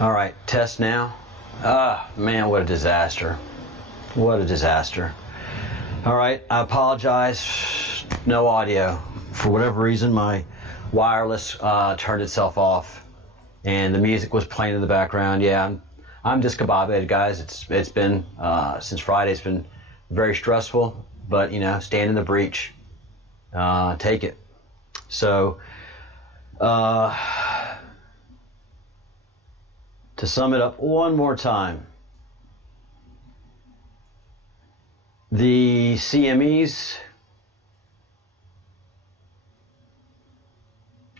All right, test now. Ah, man, what a disaster. What a disaster. All right, I apologize. No audio. For whatever reason, my wireless turned itself off, and the music was playing in the background. Yeah, I'm discombobulated, guys. It's been since Friday. It's been very stressful, but you know, stand in the breach. Take it. So, to sum it up one more time, the CMEs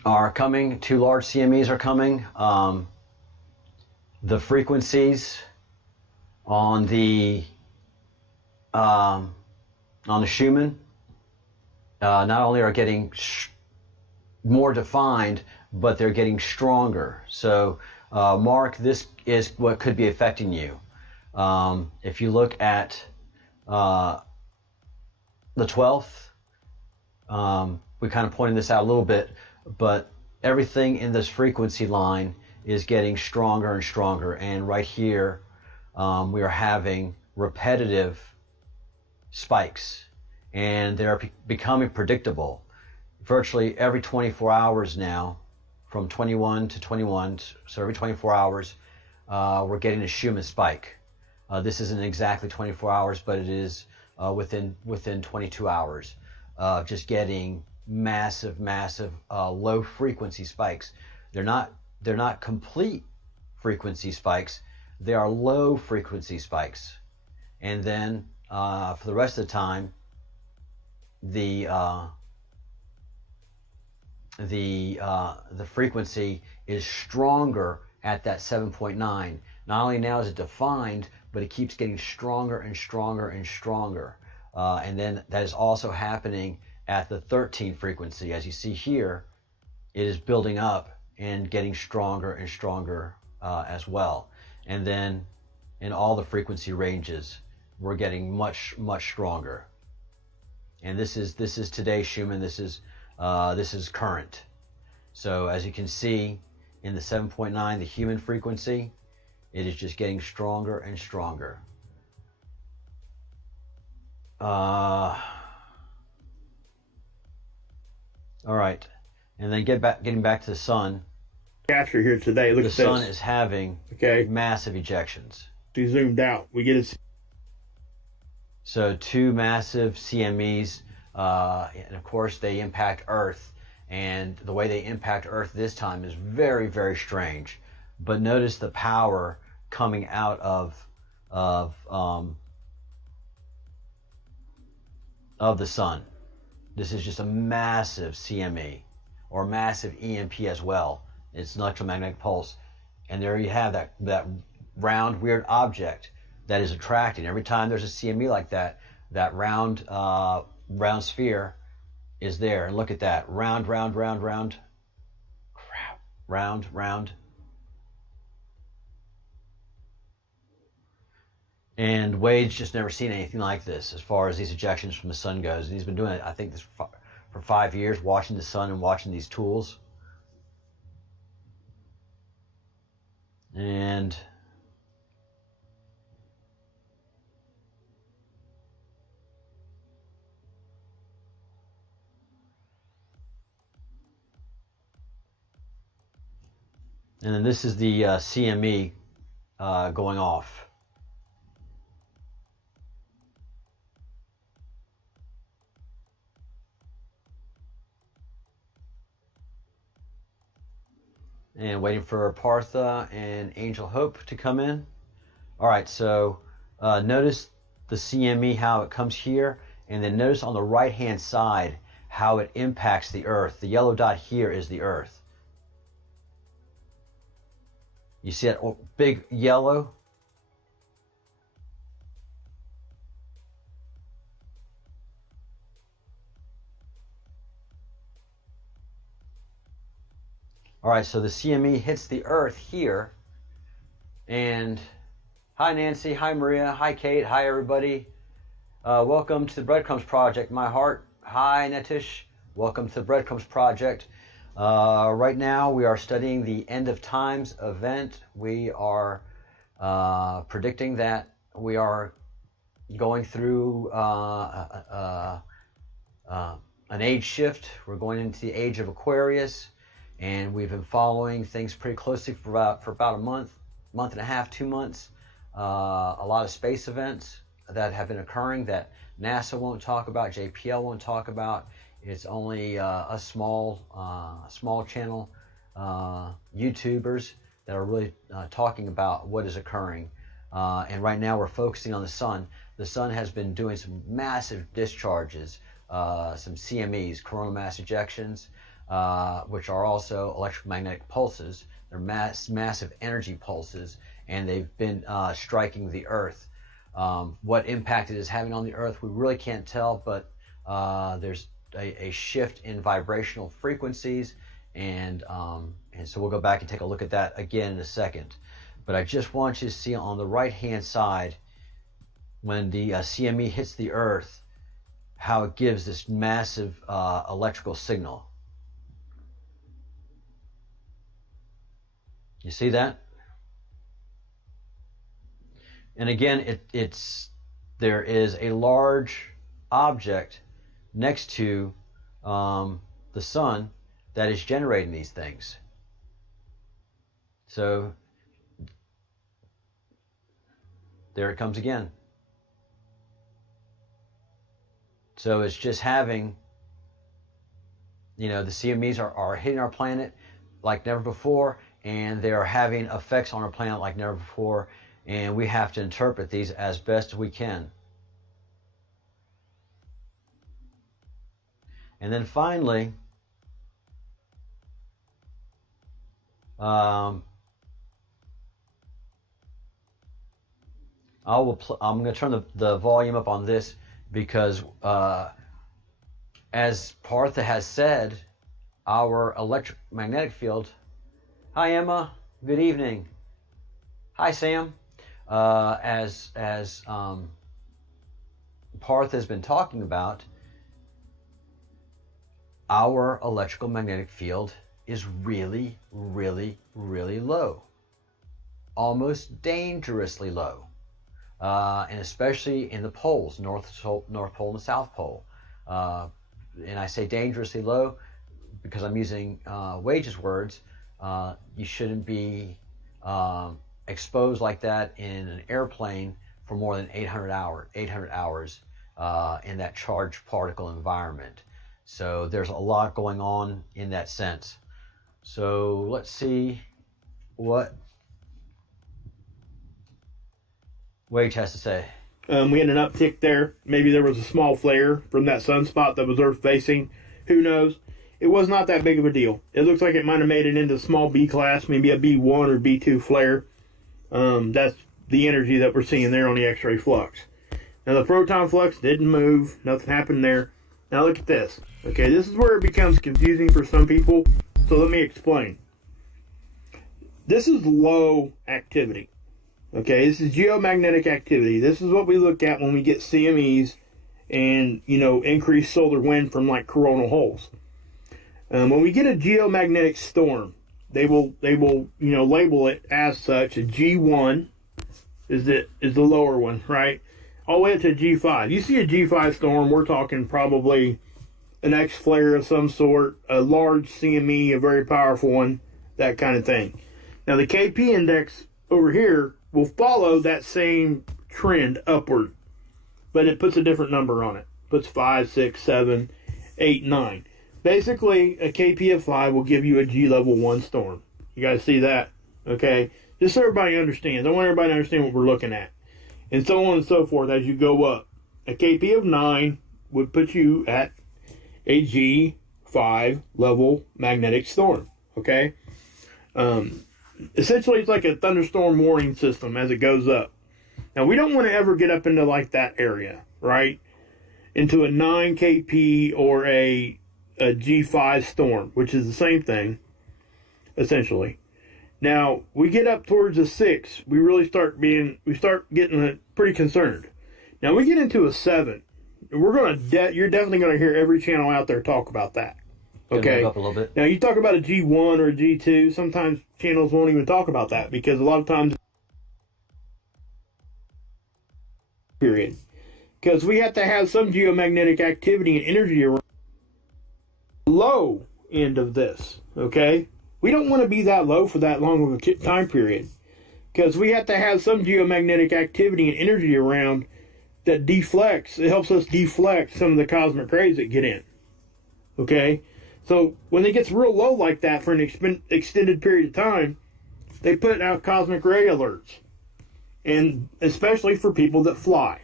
are coming. 2 large CMEs are coming. The frequencies on the Schumann not only are getting more defined, but they're getting stronger. So, Mark, this is what could be affecting you. If you look at the 12th, we kind of pointed this out a little bit, but everything in this frequency line is getting stronger and stronger. And right here, we are having repetitive spikes, and they're becoming predictable. Virtually every 24 hours now, from 21 to 21, so every 24 hours, we're getting a Schumann spike. This isn't exactly 24 hours, but it is within 22 hours. Just getting massive low frequency spikes. They're not complete frequency spikes. They are low frequency spikes. And then for the rest of the time, the frequency is stronger at that 7.9. Not only now is it defined, but it keeps getting stronger and stronger and stronger. And then that is also happening at the 13 frequency. As you see here, it is building up and getting stronger and stronger as well. And then in all the frequency ranges, we're getting much stronger. And this is today's Schumann. This is current. So as you can see in the 7.9, the human frequency, it is just getting stronger and stronger. All right, and then getting back to the sun. Capture here today. Look the at this. The sun is having massive ejections. We zoomed out. We get it. So 2 massive CMEs, and of course they impact Earth. And the way they impact Earth this time is very strange. But notice the power coming out of the sun. This is just a massive CME or massive EMP as well. It's an electromagnetic pulse, and there you have that round weird object that is attracting. Every time there's a CME like that, that round sphere is there. And look at that. Round. Crap. Round. And Wade's just never seen anything like this as far as these ejections from the sun goes. And he's been doing it, I think, this for 5 years, watching the sun and watching these tools. And then this is the CME going off. And waiting for Partha and Angel Hope to come in. All right, so notice the CME, how it comes here, and then notice on the right-hand side how it impacts the Earth. The yellow dot here is the Earth. You see that big yellow? All right, so the CME hits the Earth here. And hi, Nancy. Hi, Maria. Hi, Kate. Hi, everybody. Welcome to the Breadcrumbs Project, my heart. Hi, Netish. Welcome to the Breadcrumbs Project. Right now, we are studying the end of times event. We are predicting that we are going through an age shift. We're going into the age of Aquarius, and we've been following things pretty closely for about a month and a half, 2 months. A lot of space events that have been occurring that NASA won't talk about, JPL won't talk about. It's only a small channel YouTubers that are really talking about what is occurring. And right now we're focusing on the sun. The sun has been doing some massive discharges, some CMEs, coronal mass ejections, which are also electromagnetic pulses. They're massive energy pulses, and they've been striking the Earth. What impact it is having on the Earth, we really can't tell, but there's a shift in vibrational frequencies, and so we'll go back and take a look at that again in a second. But I just want you to see on the right-hand side, when the CME hits the Earth, how it gives this massive electrical signal. You see that? And again, there is a large object next to the sun that is generating these things. So there it comes again. So it's just having, the CMEs are hitting our planet like never before, and they are having effects on our planet like never before, and we have to interpret these as best we can. And then finally, I'm going to turn the volume up on this because, as Partha has said, our electromagnetic field. Hi, Emma. Good evening. Hi, Sam. As Partha has been talking about, our electrical magnetic field is really, really, really low. Almost dangerously low. And especially in the poles, North Pole and the South Pole. And I say dangerously low because I'm using Wage's words. You shouldn't be exposed like that in an airplane for more than 800 hours in that charged particle environment. So there's a lot going on in that sense. So let's see what Wage has to say. We had an uptick there. Maybe there was a small flare from that sunspot that was Earth facing. Who knows? It was not that big of a deal. It looks like it might have made it into small B class, maybe a B1 or B2 flare. That's the energy that we're seeing there on the X-ray flux. Now the proton flux didn't move. Nothing happened there. Now look at this. Okay, this is where it becomes confusing for some people. So let me explain. This is low activity. Okay, this is geomagnetic activity. This is what we look at when we get CMEs and, increased solar wind from like coronal holes. When we get a geomagnetic storm, they will label it as such. A G1 is the lower one, right? All the way up to G5. You see a G5 storm, we're talking probably an X flare of some sort, a large CME, a very powerful one, that kind of thing. Now the KP index over here will follow that same trend upward, but it puts a different number on it. Puts 5, 6, 7, 8, 9. Basically, a KP of 5 will give you a G level 1 storm. You guys see that? Okay? Just so everybody understands. I want everybody to understand what we're looking at. And so on and so forth as you go up. A KP of 9 would put you at a G5 level magnetic storm. Okay? Essentially, it's like a thunderstorm warning system as it goes up. Now, we don't want to ever get up into like that area, right? Into a 9 KP or a G5 storm, which is the same thing, essentially. Now, we get up towards a 6, we start getting pretty concerned. Now, we get into a 7, you're definitely going to hear every channel out there talk about that. Okay. Up a little bit. Now you talk about a G1 or a G2. Sometimes channels won't even talk about that because a lot of times, period. Because we have to have some geomagnetic activity and energy around the low end of this. Okay. We don't want to be that low for that long of a time period. Because we have to have some geomagnetic activity and energy around that deflects. It helps us deflect some of the cosmic rays that get in. Okay? So when it gets real low like that for an extended period of time, they put out cosmic ray alerts. And especially for people that fly.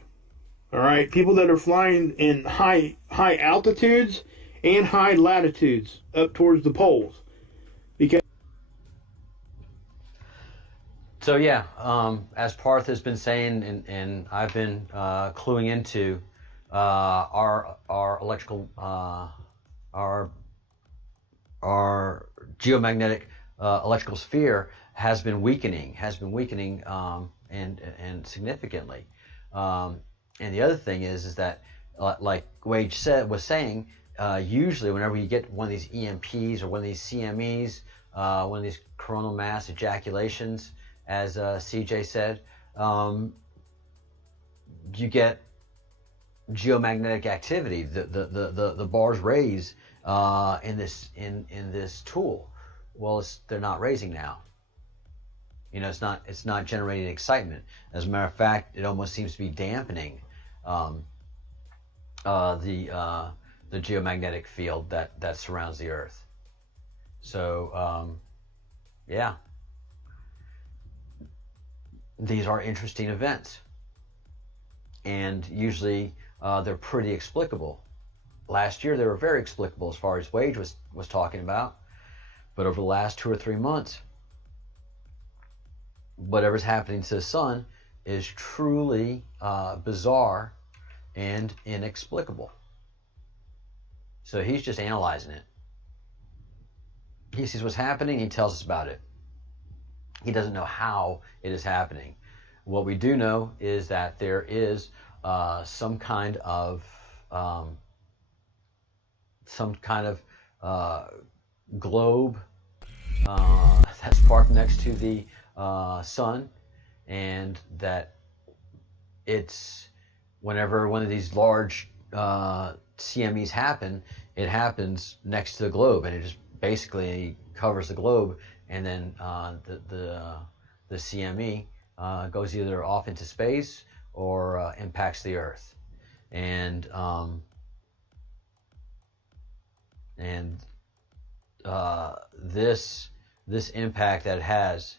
Alright? People that are flying in high altitudes and high latitudes up towards the poles. Because So yeah, as Parth has been saying, and I've been cluing into, our electrical, our geomagnetic electrical sphere has been weakening, and significantly. And the other thing is that, like Wage was saying, usually whenever you get one of these EMPs or one of these CMEs, one of these coronal mass ejaculations, as CJ said, you get geomagnetic activity. The bars raise in this tool. Well, they're not raising now. You know, it's not generating excitement. As a matter of fact, it almost seems to be dampening the geomagnetic field that surrounds the Earth. So yeah. These are interesting events, and usually they're pretty explicable. Last year they were very explicable as far as Wage was talking about, but over the last 2 or 3 months, whatever's happening to the sun is truly bizarre and inexplicable. So he's just analyzing it. He sees what's happening, he tells us about it. He doesn't know how it is happening. What we do know is that there is some kind of globe that's parked next to the sun, and that it's whenever one of these large CMEs happen, it happens next to the globe, and it just basically covers the globe. And then the CME goes either off into space or impacts the Earth, and this impact that it has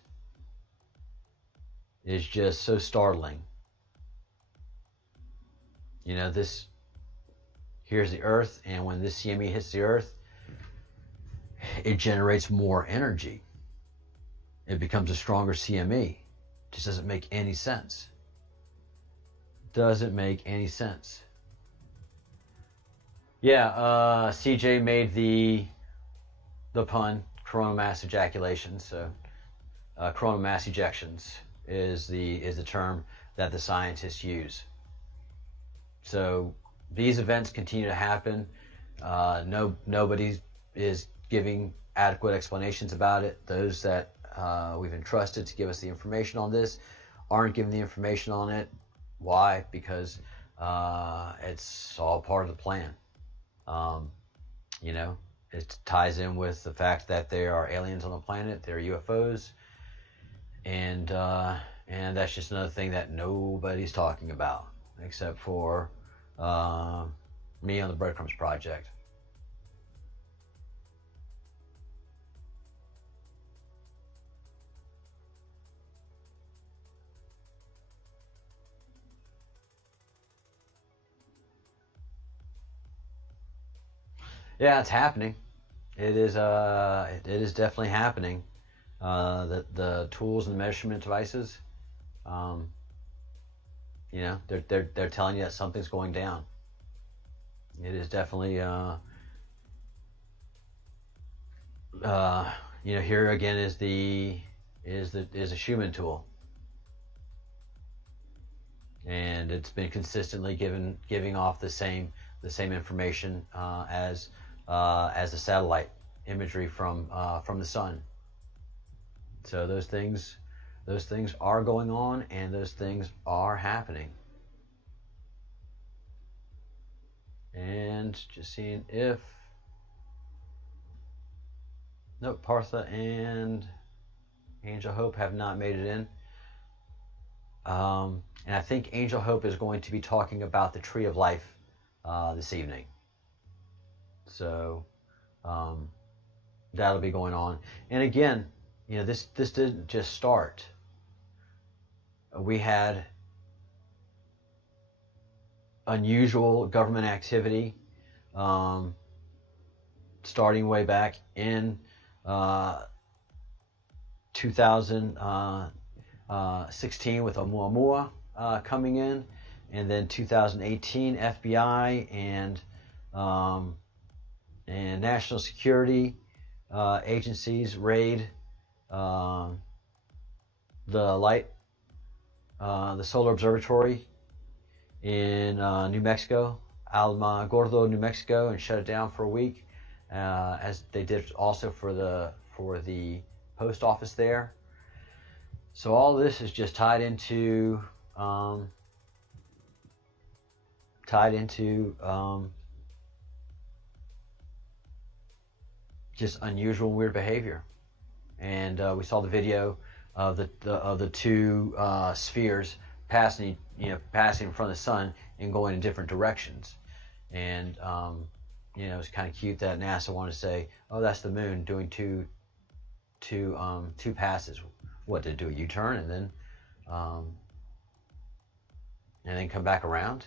is just so startling. You know, here's the Earth, and when this CME hits the Earth, it generates more energy. It becomes a stronger CME. Just doesn't make any sense. Doesn't make any sense. Yeah, CJ made the pun, coronal mass ejaculation. So coronal mass ejections is the term that the scientists use. So these events continue to happen. Nobody is giving adequate explanations about it. Those that we've entrusted to give us the information on this aren't giving the information on it. Why? Because it's all part of the plan. You know, it ties in with the fact that there are aliens on the planet, there are UFOs, and that's just another thing that nobody's talking about except for me on the Breadcrumbs project. Yeah, it's happening. It is definitely happening. The tools and the measurement devices, you know, they're telling you that something's going down. It is definitely you know, here again is a Schumann tool, and it's been consistently giving off the same information as as the satellite imagery from the sun. So those things are going on, and those things are happening. And just seeing if nope, Partha and Angel Hope have not made it in. And I think Angel Hope is going to be talking about the Tree of Life this evening. So that'll be going on. And again, this didn't just start. We had unusual government activity starting way back in 2016 with Oumuamua coming in, and then 2018 FBI and national security agencies raid the solar observatory in New Mexico, Alamogordo, New Mexico, and shut it down for a week, as they did also for the post office there. So all this is just tied into just unusual, weird behavior. And we saw the video of the two spheres passing in front of the sun and going in different directions. And it's kind of cute that NASA wanted to say, "Oh, that's the moon doing two passes." What, to do a U-turn and then come back around?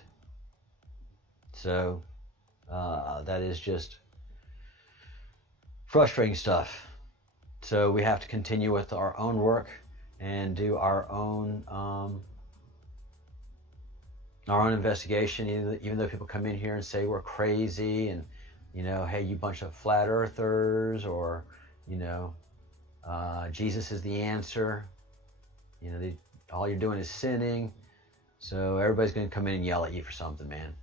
So that is just frustrating stuff. So we have to continue with our own work and do our own investigation, even though people come in here and say we're crazy and hey, you bunch of flat earthers, or Jesus is the answer. All you're doing is sinning. So everybody's going to come in and yell at you for something, man.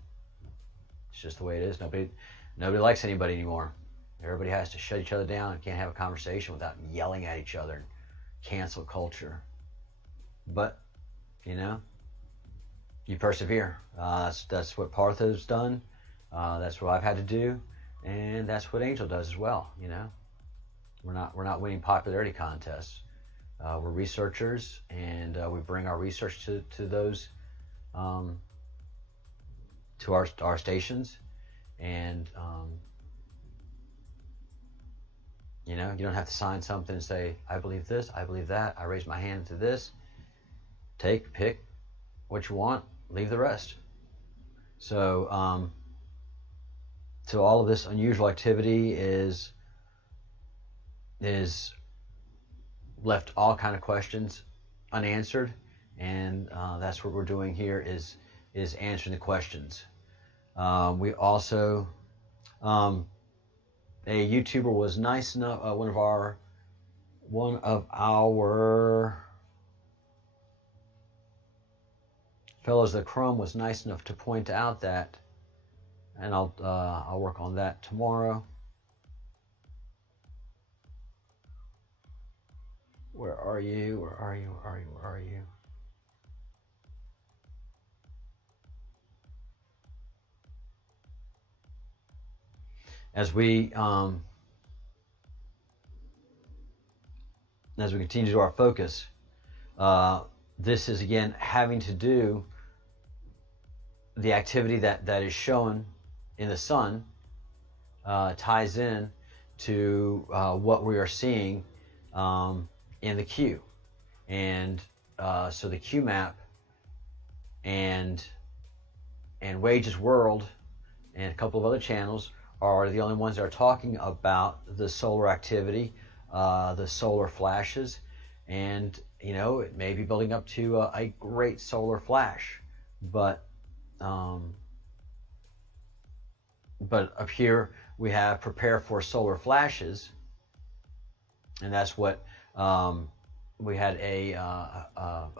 It's just the way it is. Nobody likes anybody anymore. Everybody has to shut each other down and can't have a conversation without yelling at each other. Cancel culture. But, you persevere. That's what Partha's done. That's what I've had to do. And that's what Angel does as well, We're not winning popularity contests. We're researchers, and we bring our research to those to our stations, and you don't have to sign something and say, I believe this, I believe that, I raise my hand to this. Pick what you want, leave the rest. So all of this unusual activity is left all kind of questions unanswered, and that's what we're doing here is answering the questions. We also a YouTuber was nice enough, one of our fellows at Chrome was nice enough to point out that, and I'll work on that tomorrow. Where are you? Where are you? Where are you? Where are you? As we continue to do our focus, this is again having to do the activity that is shown in the sun ties in to what we are seeing in the Q, and so the Q map and Wages World and a couple of other channels are the only ones that are talking about the solar activity, the solar flashes, and it may be building up to a great solar flash, but up here we have prepare for solar flashes, and that's what we had a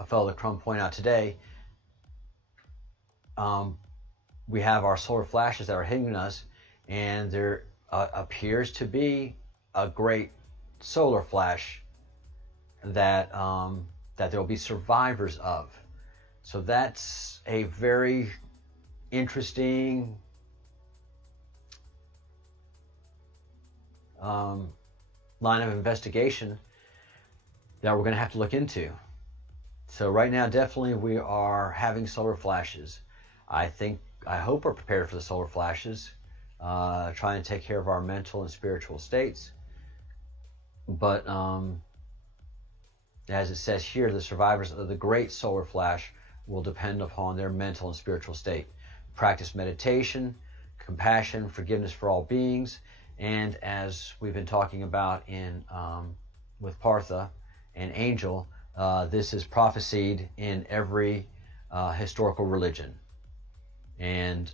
fellow at Chrome point out today. We have our solar flashes that are hitting us, and they're appears to be a great solar flash that that there will be survivors of. So that's a very interesting line of investigation that we're going to have to look into. So right now, definitely we are having solar flashes. I hope we're prepared for the solar flashes, trying to take care of our mental and spiritual states. But as it says here, the survivors of the great solar flash will depend upon their mental and spiritual state. Practice meditation, compassion, forgiveness for all beings, and as we've been talking about in with Partha and Angel, this is prophesied in every historical religion. And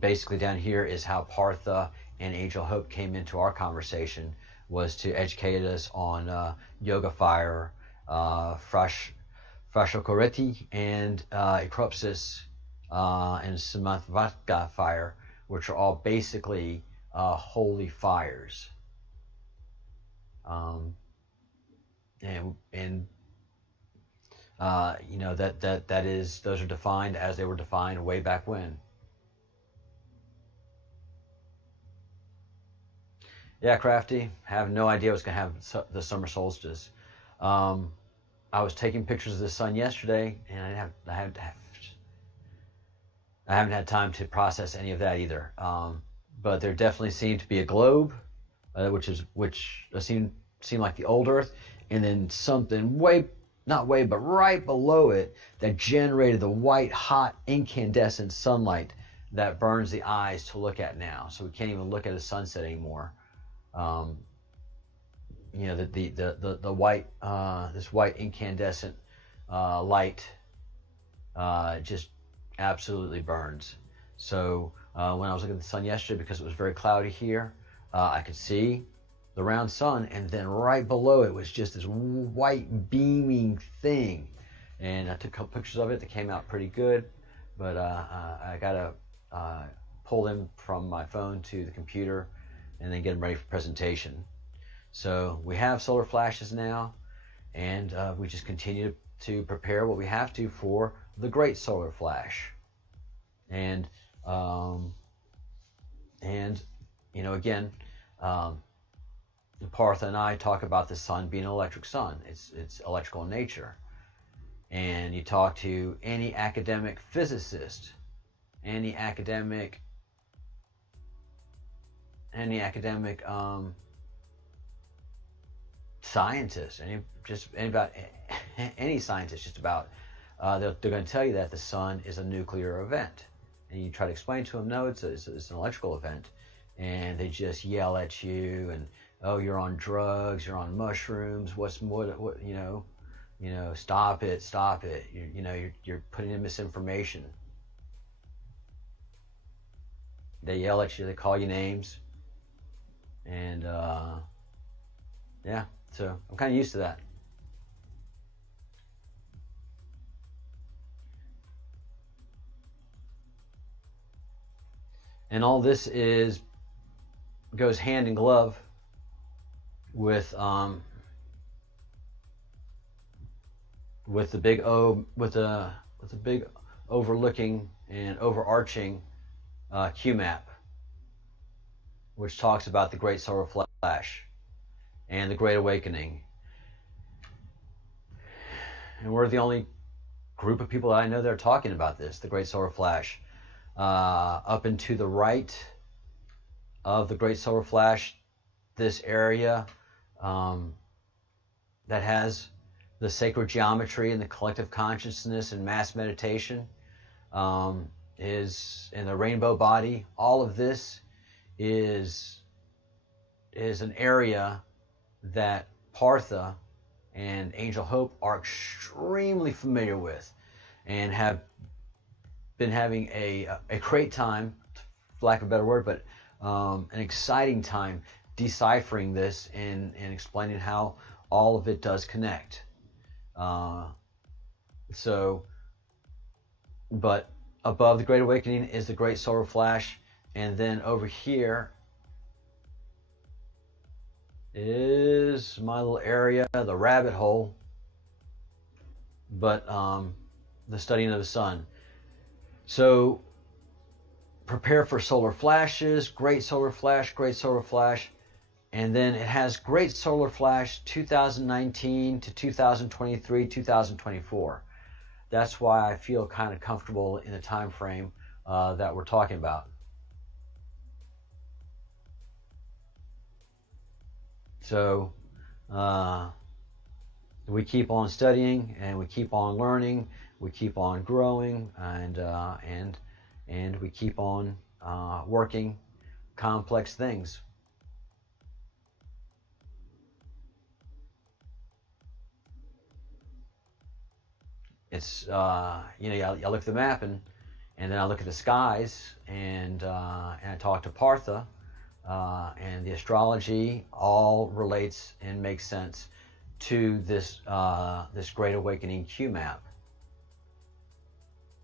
basically down here is how Partha and Angel Hope came into our conversation, was to educate us on Yoga Fire, Frashokoreti, and Ecropsis, and Samatvatka Fire, which are all basically holy fires. And you know, that is, those are defined as they were defined way back when. Yeah, Crafty, I have no idea what's going to happen the summer solstice. I was taking pictures of the sun yesterday, and I haven't had time to process any of that either. But there definitely seemed to be a globe, which seemed like the old Earth, and then something not way, but right below it that generated the white, hot, incandescent sunlight that burns the eyes to look at now. So we can't even look at a sunset anymore. You know, the white, this white incandescent light just absolutely burns. So when I was looking at the sun yesterday, because it was very cloudy here, I could see the round sun, and then right below it was just this white beaming thing. And I took a couple pictures of it that came out pretty good, but I gotta pull them from my phone to the computer and then get them ready for presentation. So we have solar flashes now, and we just continue to prepare what we have to for the great solar flash. And you know, again, Partha and I talk about the sun being an electric sun. It's electrical in nature. And you talk to any academic physicist, any academic scientist, any scientist, just about, they're going to tell you that the sun is a nuclear event. And you try to explain to them, no, it's an electrical event, and they just yell at you, and oh, you're on drugs, you're on mushrooms, what you know, stop it, you're putting in misinformation. They yell at you, they call you names, and yeah, so I'm kind of used to that. And all this goes hand in glove with the big overlooking and overarching QMAP, which talks about the Great Solar Flash and the Great Awakening. And we're the only group of people that I know that are talking about this, the Great Solar Flash. Up and to the right of the Great Solar Flash, this area that has the sacred geometry and the collective consciousness and mass meditation is in the rainbow body. All of this is an area that Partha and Angel Hope are extremely familiar with, and have been having a great time, for lack of a better word, but an exciting time deciphering this and explaining how all of it does connect. But above the Great Awakening is the Great Solar Flash, and then over here is my little area, the rabbit hole, but the studying of the sun. So prepare for solar flashes, great solar flash, and then it has great solar flash 2019 to 2023, 2024. That's why I feel kind of comfortable in the time frame that we're talking about. So we keep on studying, and we keep on learning, we keep on growing, and we keep on working complex things. It's I look at the map, and then I look at the skies, and I talk to Partha, and the astrology all relates and makes sense to this this Great Awakening Q map.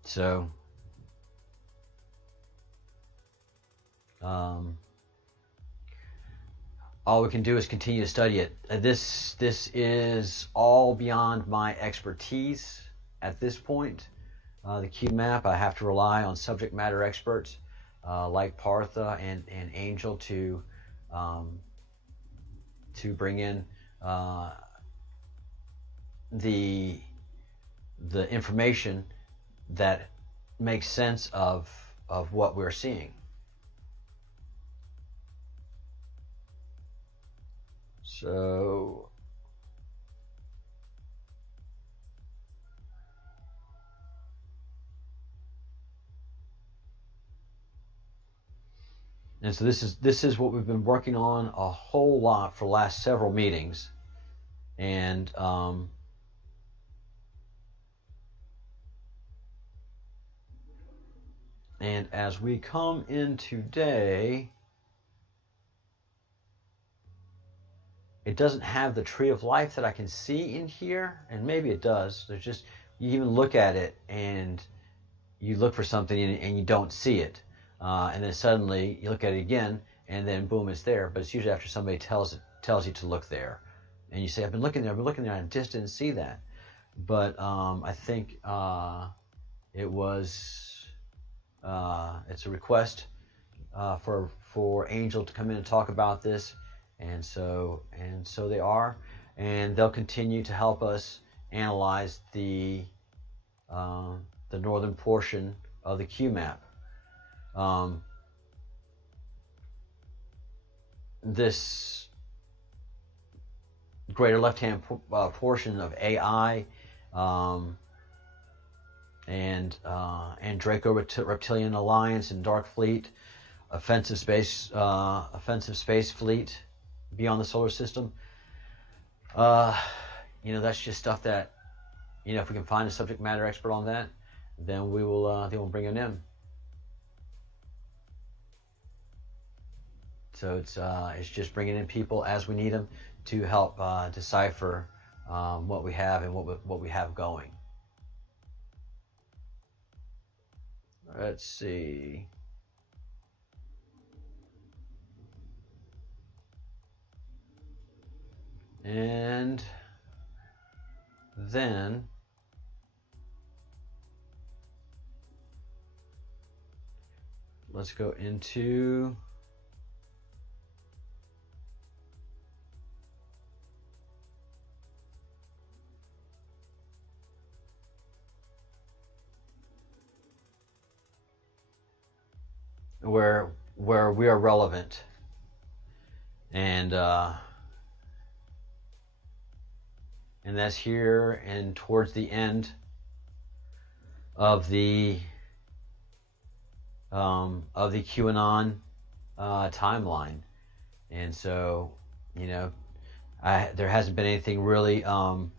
So all we can do is continue to study it. This is all beyond my expertise at this point. The Q map, I have to rely on subject matter experts like Partha and Angel to bring in the information that makes sense of what we're seeing. So and so this is what we've been working on a whole lot for the last several meetings, and as we come in today, it doesn't have the tree of life that I can see in here, and maybe it does. There's just, you even look at it and you look for something and you don't see it, and then suddenly you look at it again, and then boom, it's there. But it's usually after somebody tells you to look there, and you say, I've been looking there, and I just didn't see that. But I think it was it's a request for Angel to come in and talk about this, and so they are, and they'll continue to help us analyze the northern portion of the Q map. This greater left-hand portion of AI and Draco Reptilian Alliance and Dark Fleet, offensive space fleet beyond the solar system. That's just stuff that, if we can find a subject matter expert on that, then we'll bring him in. So it's just bringing in people as we need them to help decipher what we have and what we have going. Let's see. And then let's go into where we are relevant, and that's here and towards the end of the QAnon timeline. And so there hasn't been anything really further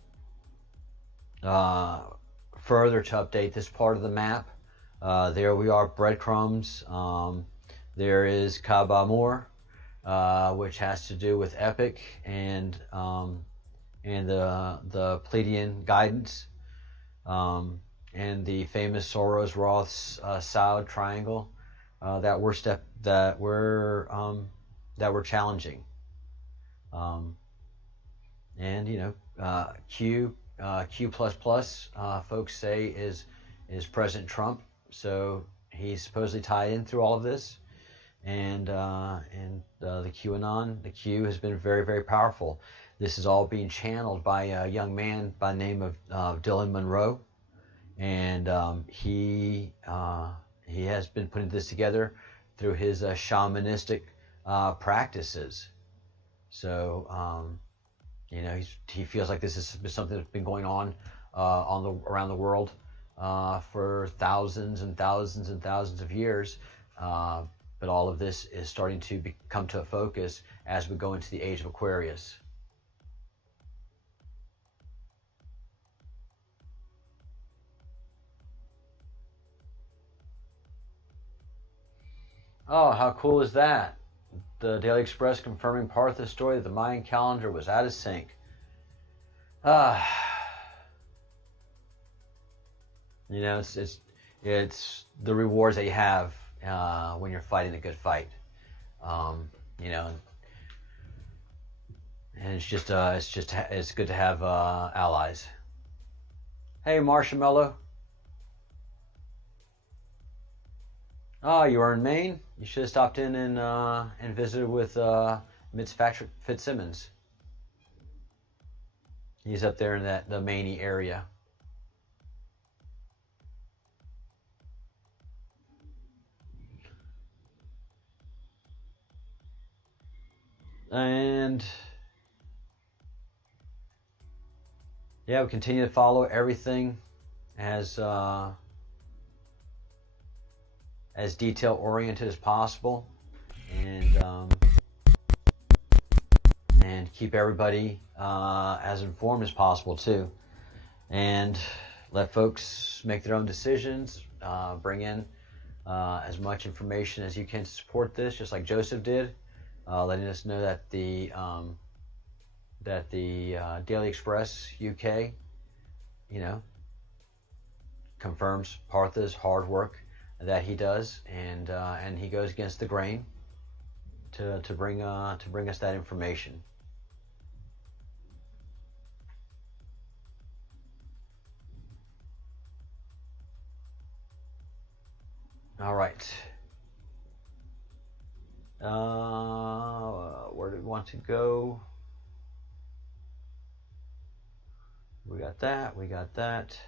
to update this part of the map. There we are, Breadcrumbs. There is Kabbalah, which has to do with Epic and the Pleiadian guidance, and the famous Soros-Roth's Saud triangle that we're challenging. And Q folks say is President Trump, so he's supposedly tied in through all of this. And the QAnon, the Q has been very, very powerful. This is all being channeled by a young man by the name of Dylan Monroe, and he has been putting this together through his shamanistic practices. So he feels like this is something that's been going on around the world for thousands and thousands and thousands of years. But all of this is starting to come to a focus as we go into the age of Aquarius. Oh, how cool is that? The Daily Express confirming Partha's story that the Mayan calendar was out of sync. It's the rewards that you have when you're fighting a good fight. And it's good to have allies. Hey, Marshmallow. Oh, you are in Maine? You should have stopped in and visited with Mitch Fitzsimmons. He's up there in the Maine area. And yeah, we continue to follow everything as detail oriented as possible, and keep everybody as informed as possible too, and let folks make their own decisions. Bring in as much information as you can to support this, just like Joseph did, letting us know that the Daily Express UK, confirms Partha's hard work that he does, and he goes against the grain to bring us that information. All right. Where do we want to go? We got that.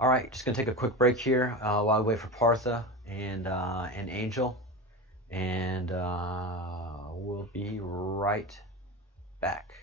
All right, just gonna take a quick break here while we wait for Partha and Angel, and we'll be right back.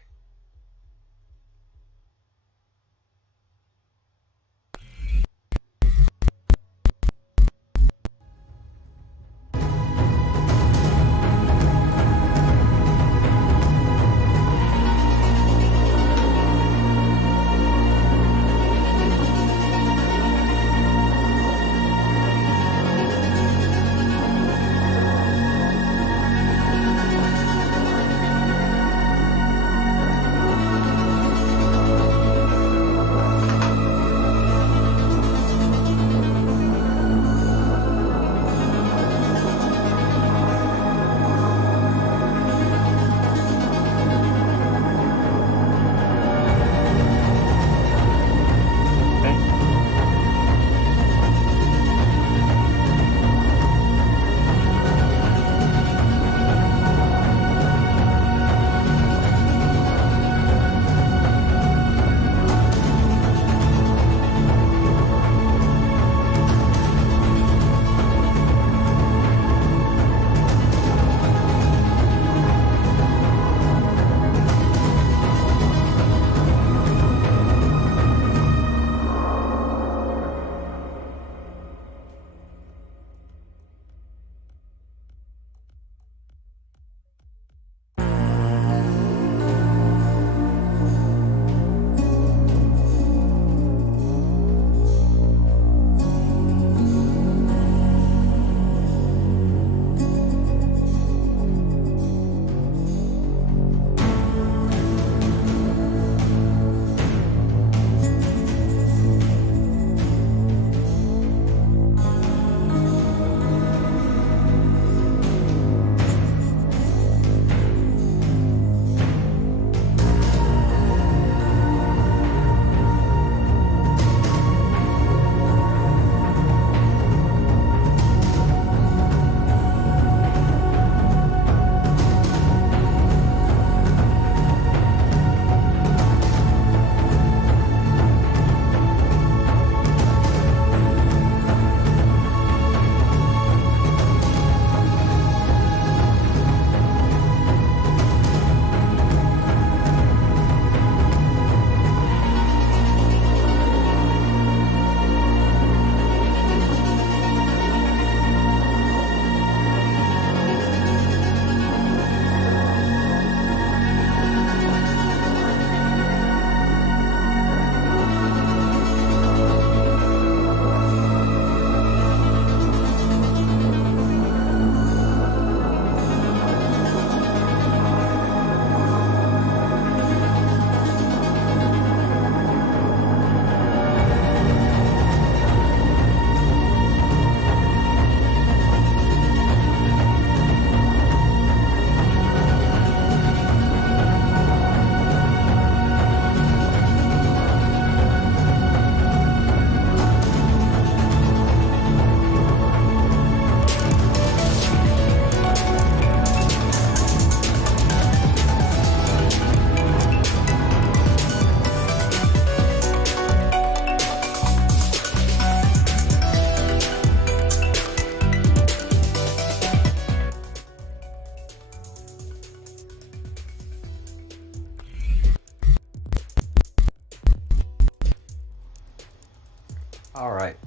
All right.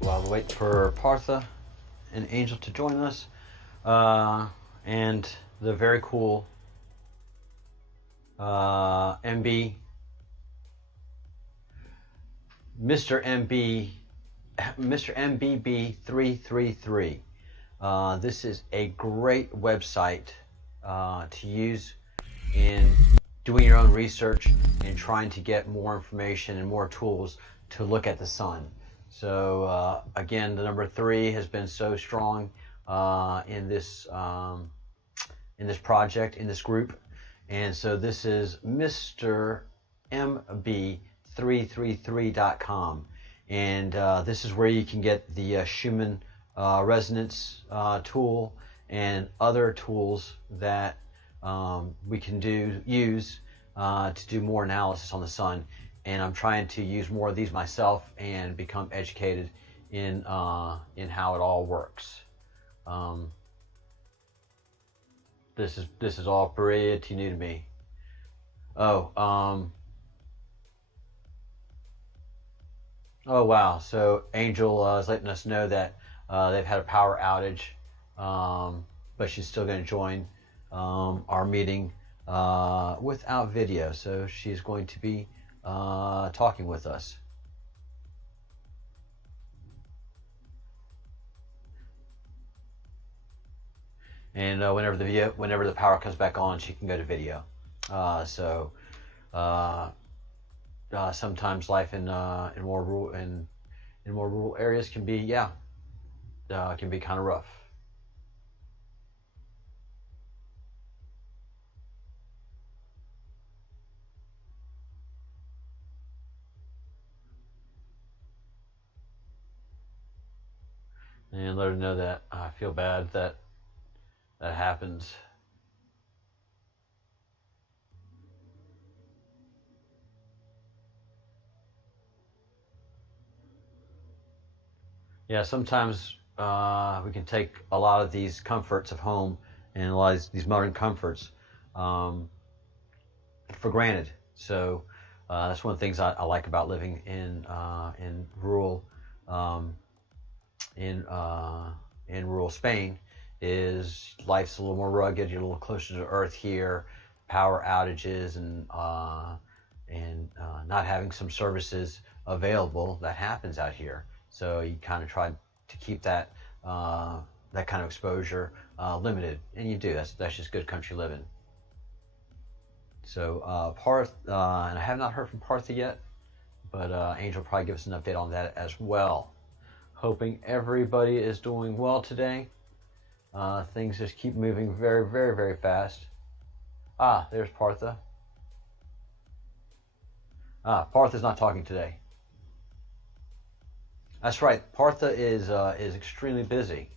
Well, we'll wait for Partha and Angel to join us. And the very cool MB, Mr. MBB333. This is a great website to use in doing your own research and trying to get more information and more tools to look at the sun. So again, the number 3 has been so strong in this project, in this group, and so this is Mr. MB333.com, and this is where you can get the Schumann resonance tool and other tools that we can use to do more analysis on the sun. And I'm trying to use more of these myself and become educated in how it all works. This is all pretty new to me. Oh wow! So Angel is letting us know that they've had a power outage, but she's still going to join our meeting without video. So she's going to be talking with us. And whenever the power comes back on, she can go to video. Sometimes life in more rural areas can be kind of rough. And let her know that I feel bad that happens. Yeah, sometimes we can take a lot of these comforts of home and a lot of these modern comforts for granted. So that's one of the things I like about living in rural in rural Spain, is life's a little more rugged. You're a little closer to earth here. Power outages and not having some services available, that happens out here. So you kind of try to keep that kind of exposure limited, and you do. That's just good country living. So Parth, and I have not heard from Partha yet, but Angel will probably give us an update on that as well. Hoping everybody is doing well today. Things just keep moving very, very, very fast. There's Partha. Partha's not talking today. That's right. Partha is extremely busy.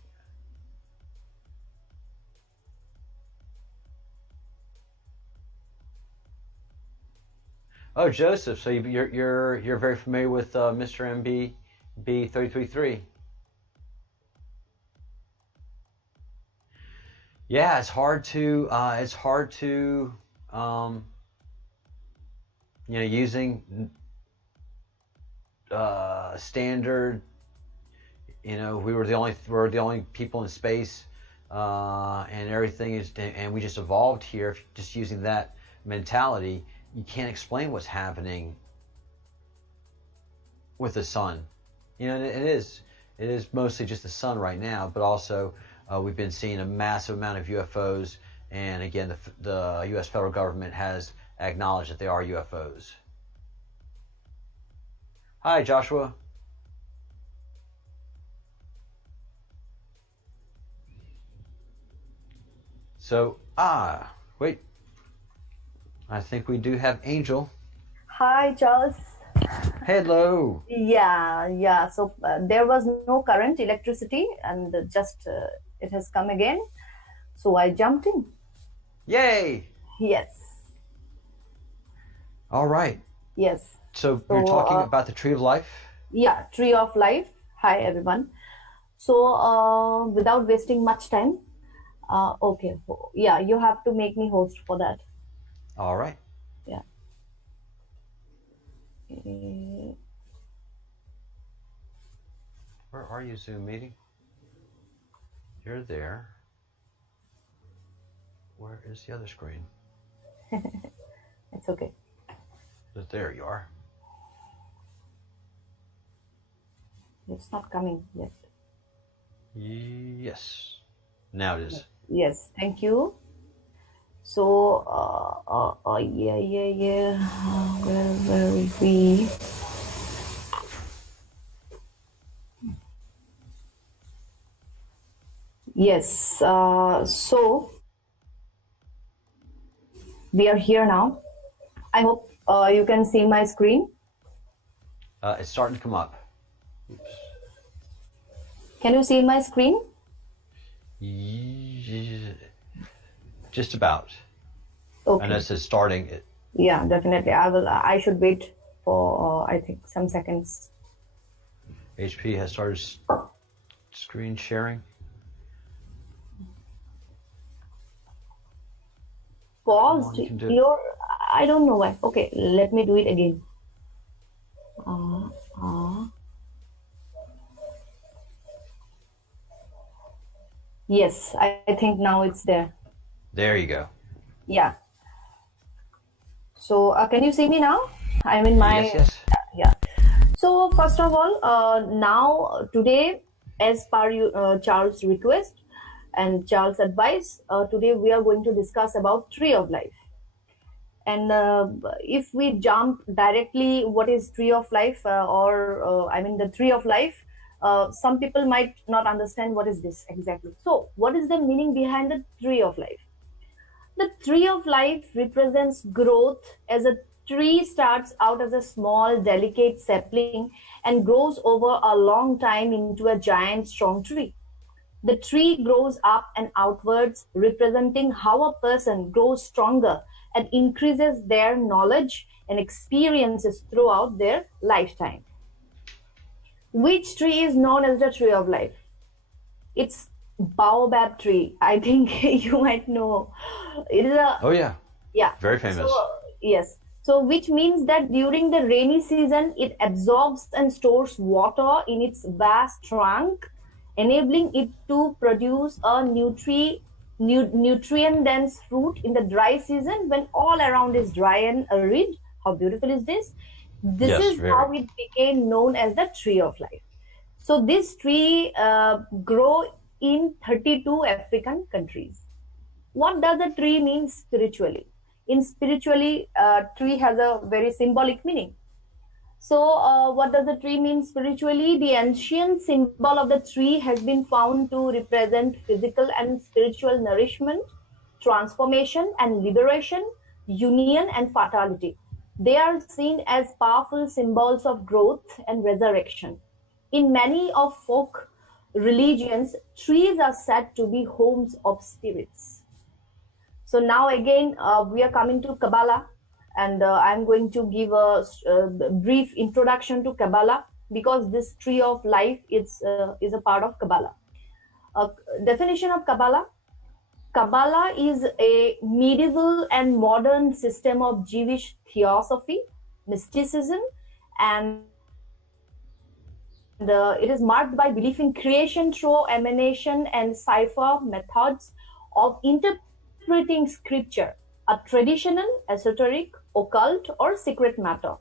Oh, Joseph. So you're very familiar with Mr. MBB333. Yeah, it's hard to using standard. We're the only people in space, and everything and we just evolved here. If you're just using that mentality, you can't explain what's happening with the sun. It is mostly just the sun right now, but also we've been seeing a massive amount of UFOs, and again, the U.S. federal government has acknowledged that they are UFOs. Hi, Joshua. So, wait. I think we do have Angel. Hi, Charles. Hello. Yeah. So there was no current, electricity, and just it has come again. So I jumped in. Yay. Yes. All right. Yes. So you're talking about the Tree of Life? Yeah, Tree of Life. Hi, everyone. So without wasting much time, okay. Yeah, you have to make me host for that. All right. Yeah. are you, Zoom meeting? You're there. Where is the other screen? It's okay. There you are. It's not coming yet. Yes. Now it is. Yes, thank you. So, yeah. Where will we? Yes. So we are here now. I hope you can see my screen. It's starting to come up. Oops. Can you see my screen? Just about. Okay. And as it's starting, Yeah, definitely. I should wait for I think some seconds. HP has started screen sharing. Paused. You can do Your. I don't know why. Okay, let me do it again. Yes, I think now it's there. There you go. Yeah. So can you see me now? I'm in my. Yes. Yeah. So first of all, now today, as per Charles' request and Charles' advice, today we are going to discuss about tree of life. And if we jump directly, what is tree of life, the tree of life? Some people might not understand what is this exactly. So, what is the meaning behind the tree of life? The tree of life represents growth, as a tree starts out as a small, delicate sapling and grows over a long time into a giant, strong tree. The tree grows up and outwards, representing how a person grows stronger and increases their knowledge and experiences throughout their lifetime. Which tree is known as the tree of life? It's baobab tree. I think you might know. It is a Oh yeah. yeah. Very famous. So, yes. So which means that during the rainy season, it absorbs and stores water in its vast trunk, enabling it to produce a nutrient-dense fruit in the dry season when all around is dry and arid. How beautiful is this? This Yes, is very. how it became known as the tree of life. So this tree grow in 32 African countries. What does a tree mean spiritually? In spiritually, tree has a very symbolic meaning. So, what does the tree mean spiritually? The ancient symbol of the tree has been found to represent physical and spiritual nourishment, transformation and liberation, union and fatality. They are seen as powerful symbols of growth and resurrection. In many of folk religions, trees are said to be homes of spirits. So now again, we are coming to Kabbalah, and I'm going to give a brief introduction to Kabbalah, because this tree of life is a part of Kabbalah. Definition of Kabbalah. Kabbalah is a medieval and modern system of Jewish theosophy, mysticism, and it is marked by belief in creation through emanation and cipher methods of interpreting scripture, a traditional, esoteric, occult, or secret matter,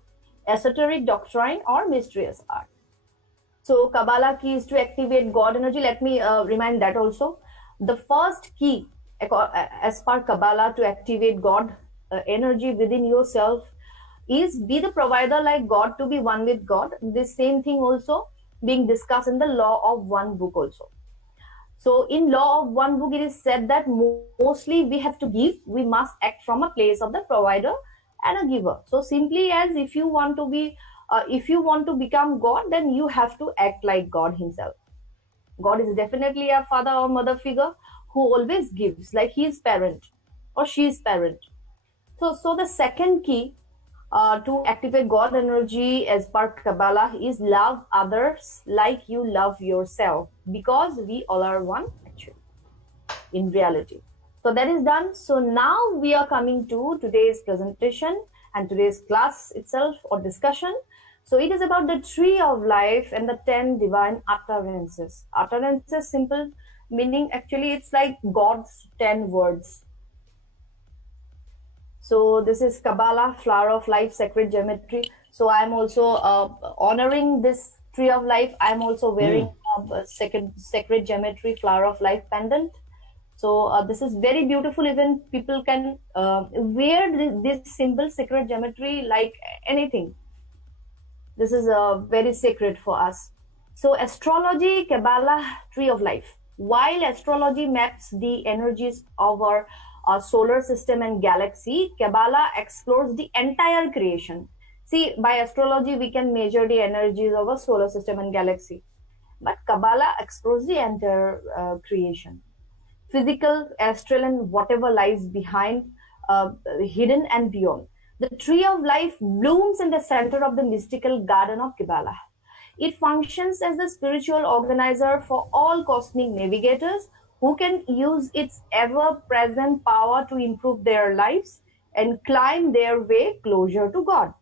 esoteric doctrine, or mysterious art. So, Kabbalah key is to activate God energy. Let me remind that also. The first key, as per Kabbalah, to activate God energy within yourself is be the provider like God, to be one with God. This same thing also being discussed in the Law of One book also. So in Law of One book, it is said that mostly we have to give. We must act from a place of the provider and a giver. So simply as if you want to become God, then you have to act like God himself. God is definitely a father or mother figure who always gives, like he is parent or she is parent. So the second key to activate God energy as per Kabbalah is love others like you love yourself, because we all are one actually in reality. So that is done. So now we are coming to today's presentation and today's class itself or discussion. So it is about the tree of life and the 10 divine utterances. Utterances, simple meaning, actually it's like God's 10 words. So this is Kabbalah, flower of life, sacred geometry. So I'm also honoring this tree of life. I'm also wearing a sacred geometry, flower of life pendant. So this is very beautiful. Even people can wear this symbol, sacred geometry, like anything. This is very sacred for us. So astrology, Kabbalah, tree of life. While astrology maps the energies of our solar system and galaxy, Kabbalah explores the entire creation. See, by astrology, we can measure the energies of a solar system and galaxy. But Kabbalah explores the entire creation. Physical, astral, and whatever lies behind, hidden and beyond. The tree of life blooms in the center of the mystical garden of Kabbalah. It functions as the spiritual organizer for all cosmic navigators who can use its ever-present power to improve their lives and climb their way closer to God.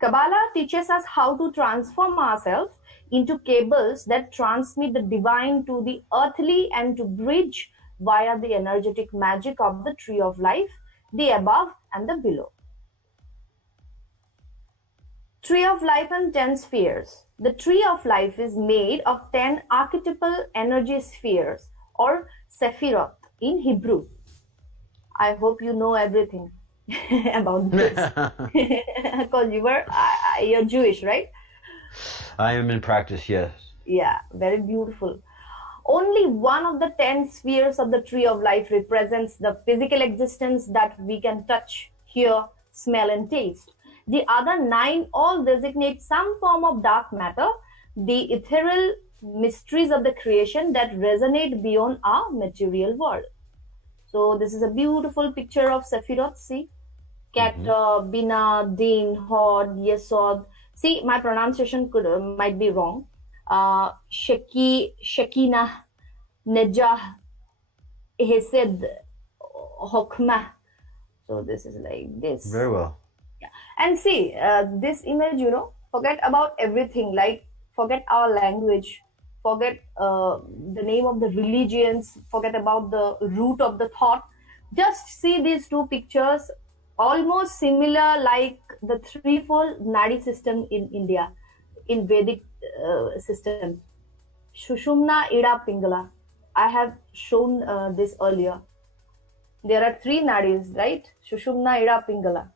Kabbalah teaches us how to transform ourselves into cables that transmit the divine to the earthly and to bridge via the energetic magic of the tree of life, the above and the below. Tree of life and 10 spheres. The tree of life is made of 10 archetypal energy spheres or Sephiroth in Hebrew. I hope you know everything about this because you're Jewish, right? I am in practice, yes. Yeah, very beautiful. Only one of the 10 spheres of the tree of life represents the physical existence that we can touch, hear, smell, and taste. The other 9 all designate some form of dark matter, the ethereal mysteries of the creation that resonate beyond our material world. So this is a beautiful picture of Sephiroth. See, Ket, Bina, Din, Hod, Yesod. See, my pronunciation might be wrong. Shekinah, Nejah, Hesed, Hokmah. So this is like this. Very well. Yeah. And see, this image, forget about everything. Like, forget our language, forget the name of the religions, forget about the root of the thought. Just see these two pictures, almost similar like the threefold Nadi system in India, in Vedic system. Shushumna, Ida, Pingala. I have shown this earlier. There are 3 Nadis, right? Shushumna, Ida, Pingala.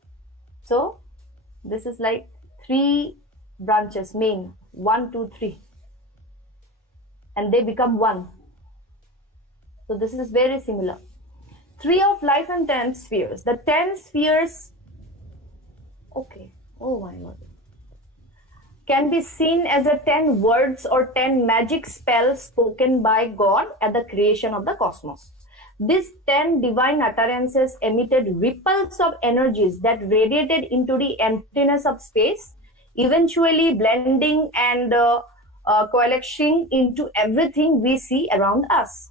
So this is like 3 branches, main, 1, 2, 3. And they become one. So this is very similar. Tree of life and 10 spheres. The 10 spheres, okay, oh my God, can be seen as a 10 words or 10 magic spells spoken by God at the creation of the cosmos. These 10 divine utterances emitted ripples of energies that radiated into the emptiness of space, eventually blending and coalescing into everything we see around us.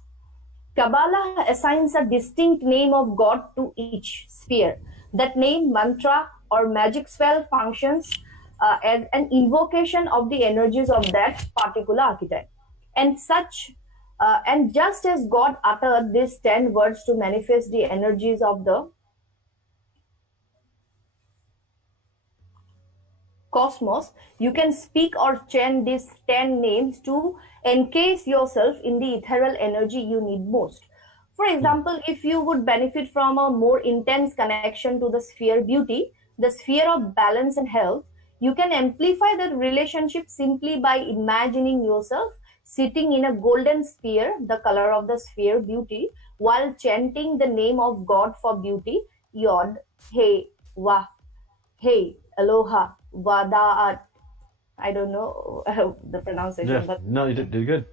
Kabbalah assigns a distinct name of God to each sphere. That name, mantra or magic spell, functions as an invocation of the energies of that particular archetype. And just as God uttered these 10 words to manifest the energies of the cosmos, you can speak or chant these 10 names to encase yourself in the ethereal energy you need most. For example, if you would benefit from a more intense connection to the sphere beauty, the sphere of balance and health, you can amplify that relationship simply by imagining yourself sitting in a golden sphere, the color of the sphere beauty, while chanting the name of God for beauty, Yod, Hey, Wah, Hey, Aloha, Vadaat. I don't know the pronunciation, Yeah, but no, you did good.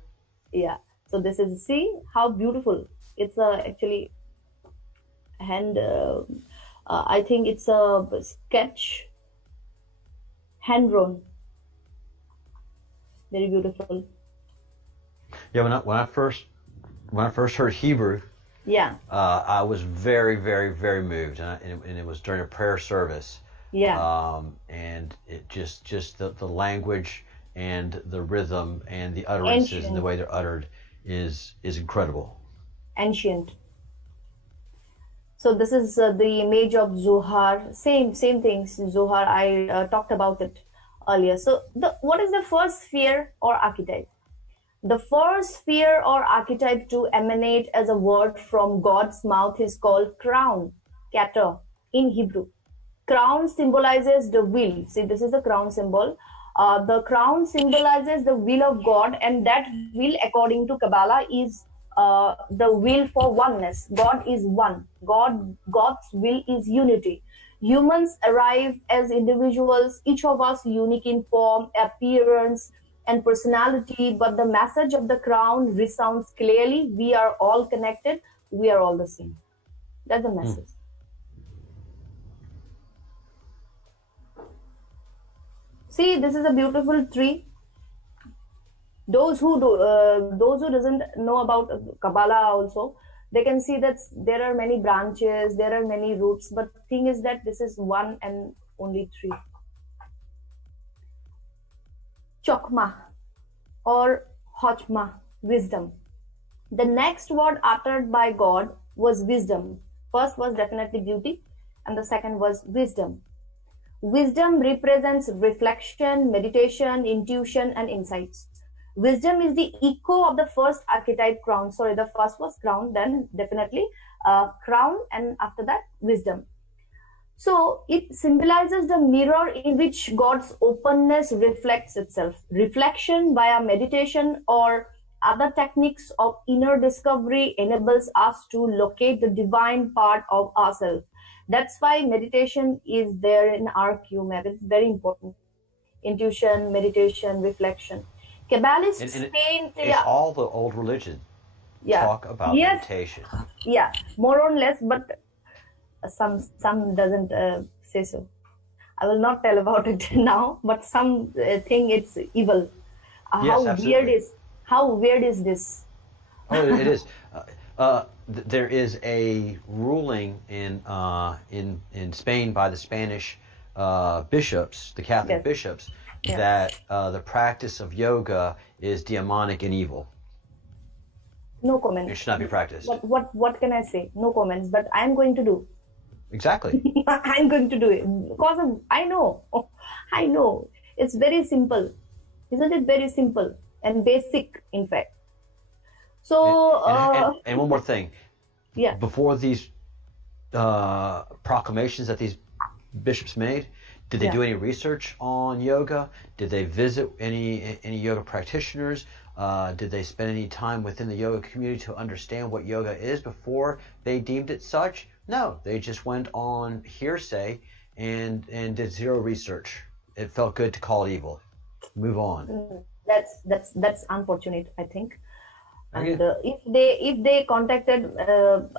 yeah. So this is, see how beautiful. It's actually hand, I think it's a sketch, hand drawn. Very beautiful. Yeah, when I first heard Hebrew, Yeah. I was very, very, very moved, and it was during a prayer service, Yeah. And it just the language and the rhythm and the utterances and the Ancient. way they're uttered is incredible. Ancient. So this is the image of Zohar. Same things. Zohar. I talked about it earlier. So what is the first sphere or archetype? The first sphere or archetype to emanate as a word from God's mouth is called crown, keter, in Hebrew. Crown symbolizes the will. See, this is the crown symbol. The crown symbolizes the will of God, and that will, according to Kabbalah, is the will for oneness. God is one. God's will is unity. Humans arrive as individuals, each of us unique in form, appearance, and personality, but the message of the crown resounds clearly. We are all connected. We are all the same. That's the message. See, this is a beautiful tree. Those who doesn't know about Kabbalah also, they can see that there are many branches, there are many roots, but the thing is that this is one and only tree. Chokmah or Hochmah, wisdom. The next word uttered by God was wisdom. First was definitely beauty, and the second was wisdom. Wisdom represents reflection, meditation, intuition, and insights. Wisdom is the echo of the first archetype crown. Sorry, the first was crown, then definitely crown, and after that, wisdom. So it symbolizes the mirror in which God's openness reflects itself. Reflection via meditation or other techniques of inner discovery enables us to locate the divine part of ourselves. That's why meditation is there in our QMAP. It's very important. Intuition, meditation, reflection. Kabbalists paint... It's all the old religion. Talk about meditation. Yeah, more or less, but some doesn't say so. I will not tell about it now, but some think it's evil. How weird is this? Oh, it is. There is a ruling in Spain by the Spanish bishops, the Catholic bishops, that the practice of yoga is demonic and evil. No comments. It should not be practiced. What can I say? No comments. But I am going to do. Exactly. I'm going to do it because I know. It's very simple, isn't it? Very simple and basic, in fact. So and one more thing. Yeah. Before these proclamations that these bishops made, did they do any research on yoga? Did they visit any yoga practitioners? Did they spend any time within the yoga community to understand what yoga is before they deemed it such? No, they just went on hearsay and did zero research. It felt good to call it evil. Move on. That's unfortunate, I think. And if they contacted,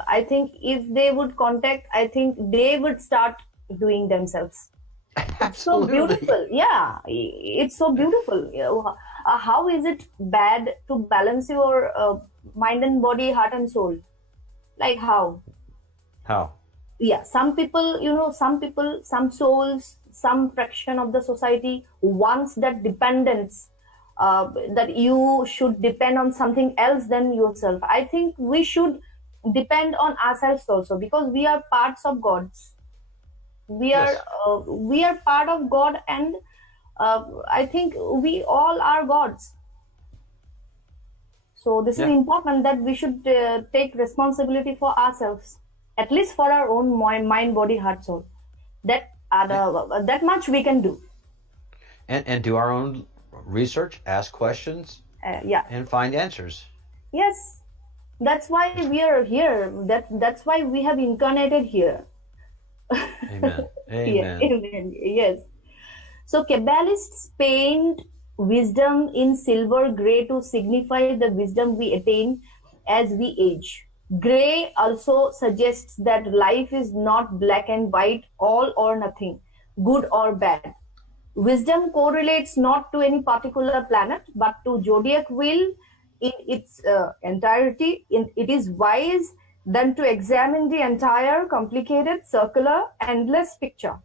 I think if they would contact, I think they would start doing themselves. Absolutely. So beautiful. Yeah, it's so beautiful. How is it bad to balance your mind and body, heart and soul? Like how? How? Yeah, some people, some souls, some fraction of the society wants that dependence, that you should depend on something else than yourself. I think we should depend on ourselves also, because we are parts of God's. We are part of God, and I think we all are gods. So this is important, that we should take responsibility for ourselves, at least for our own mind, body, heart, soul. That much we can do. And do our own research, ask questions, and find answers. Yes, that's why we are here. That's why we have incarnated here. Amen. Amen. Amen. Yes. So Kabbalists paint wisdom in silver gray to signify the wisdom we attain as we age. Gray also suggests that life is not black and white, all or nothing, good or bad. Wisdom correlates not to any particular planet, but to zodiac wheel in its entirety. It is wise then to examine the entire complicated, circular, endless picture.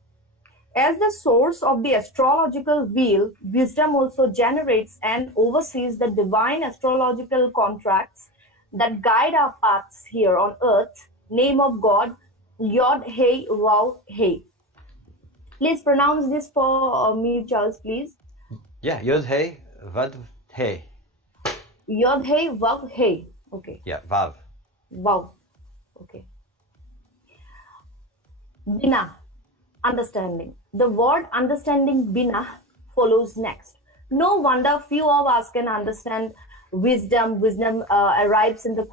As the source of the astrological wheel, wisdom also generates and oversees the divine astrological contracts that guide our paths here on earth. Name of God, Yod Hey Vav Hey. Please pronounce this for me, Charles, please. Yeah, Yod Hey, Vav Hey. Yod Hey Vav Hey. Okay. Yeah, Vav. Vav. Okay. Bina. Understanding. The word understanding bina follows next. No wonder few of us can understand wisdom. Wisdom arrives in the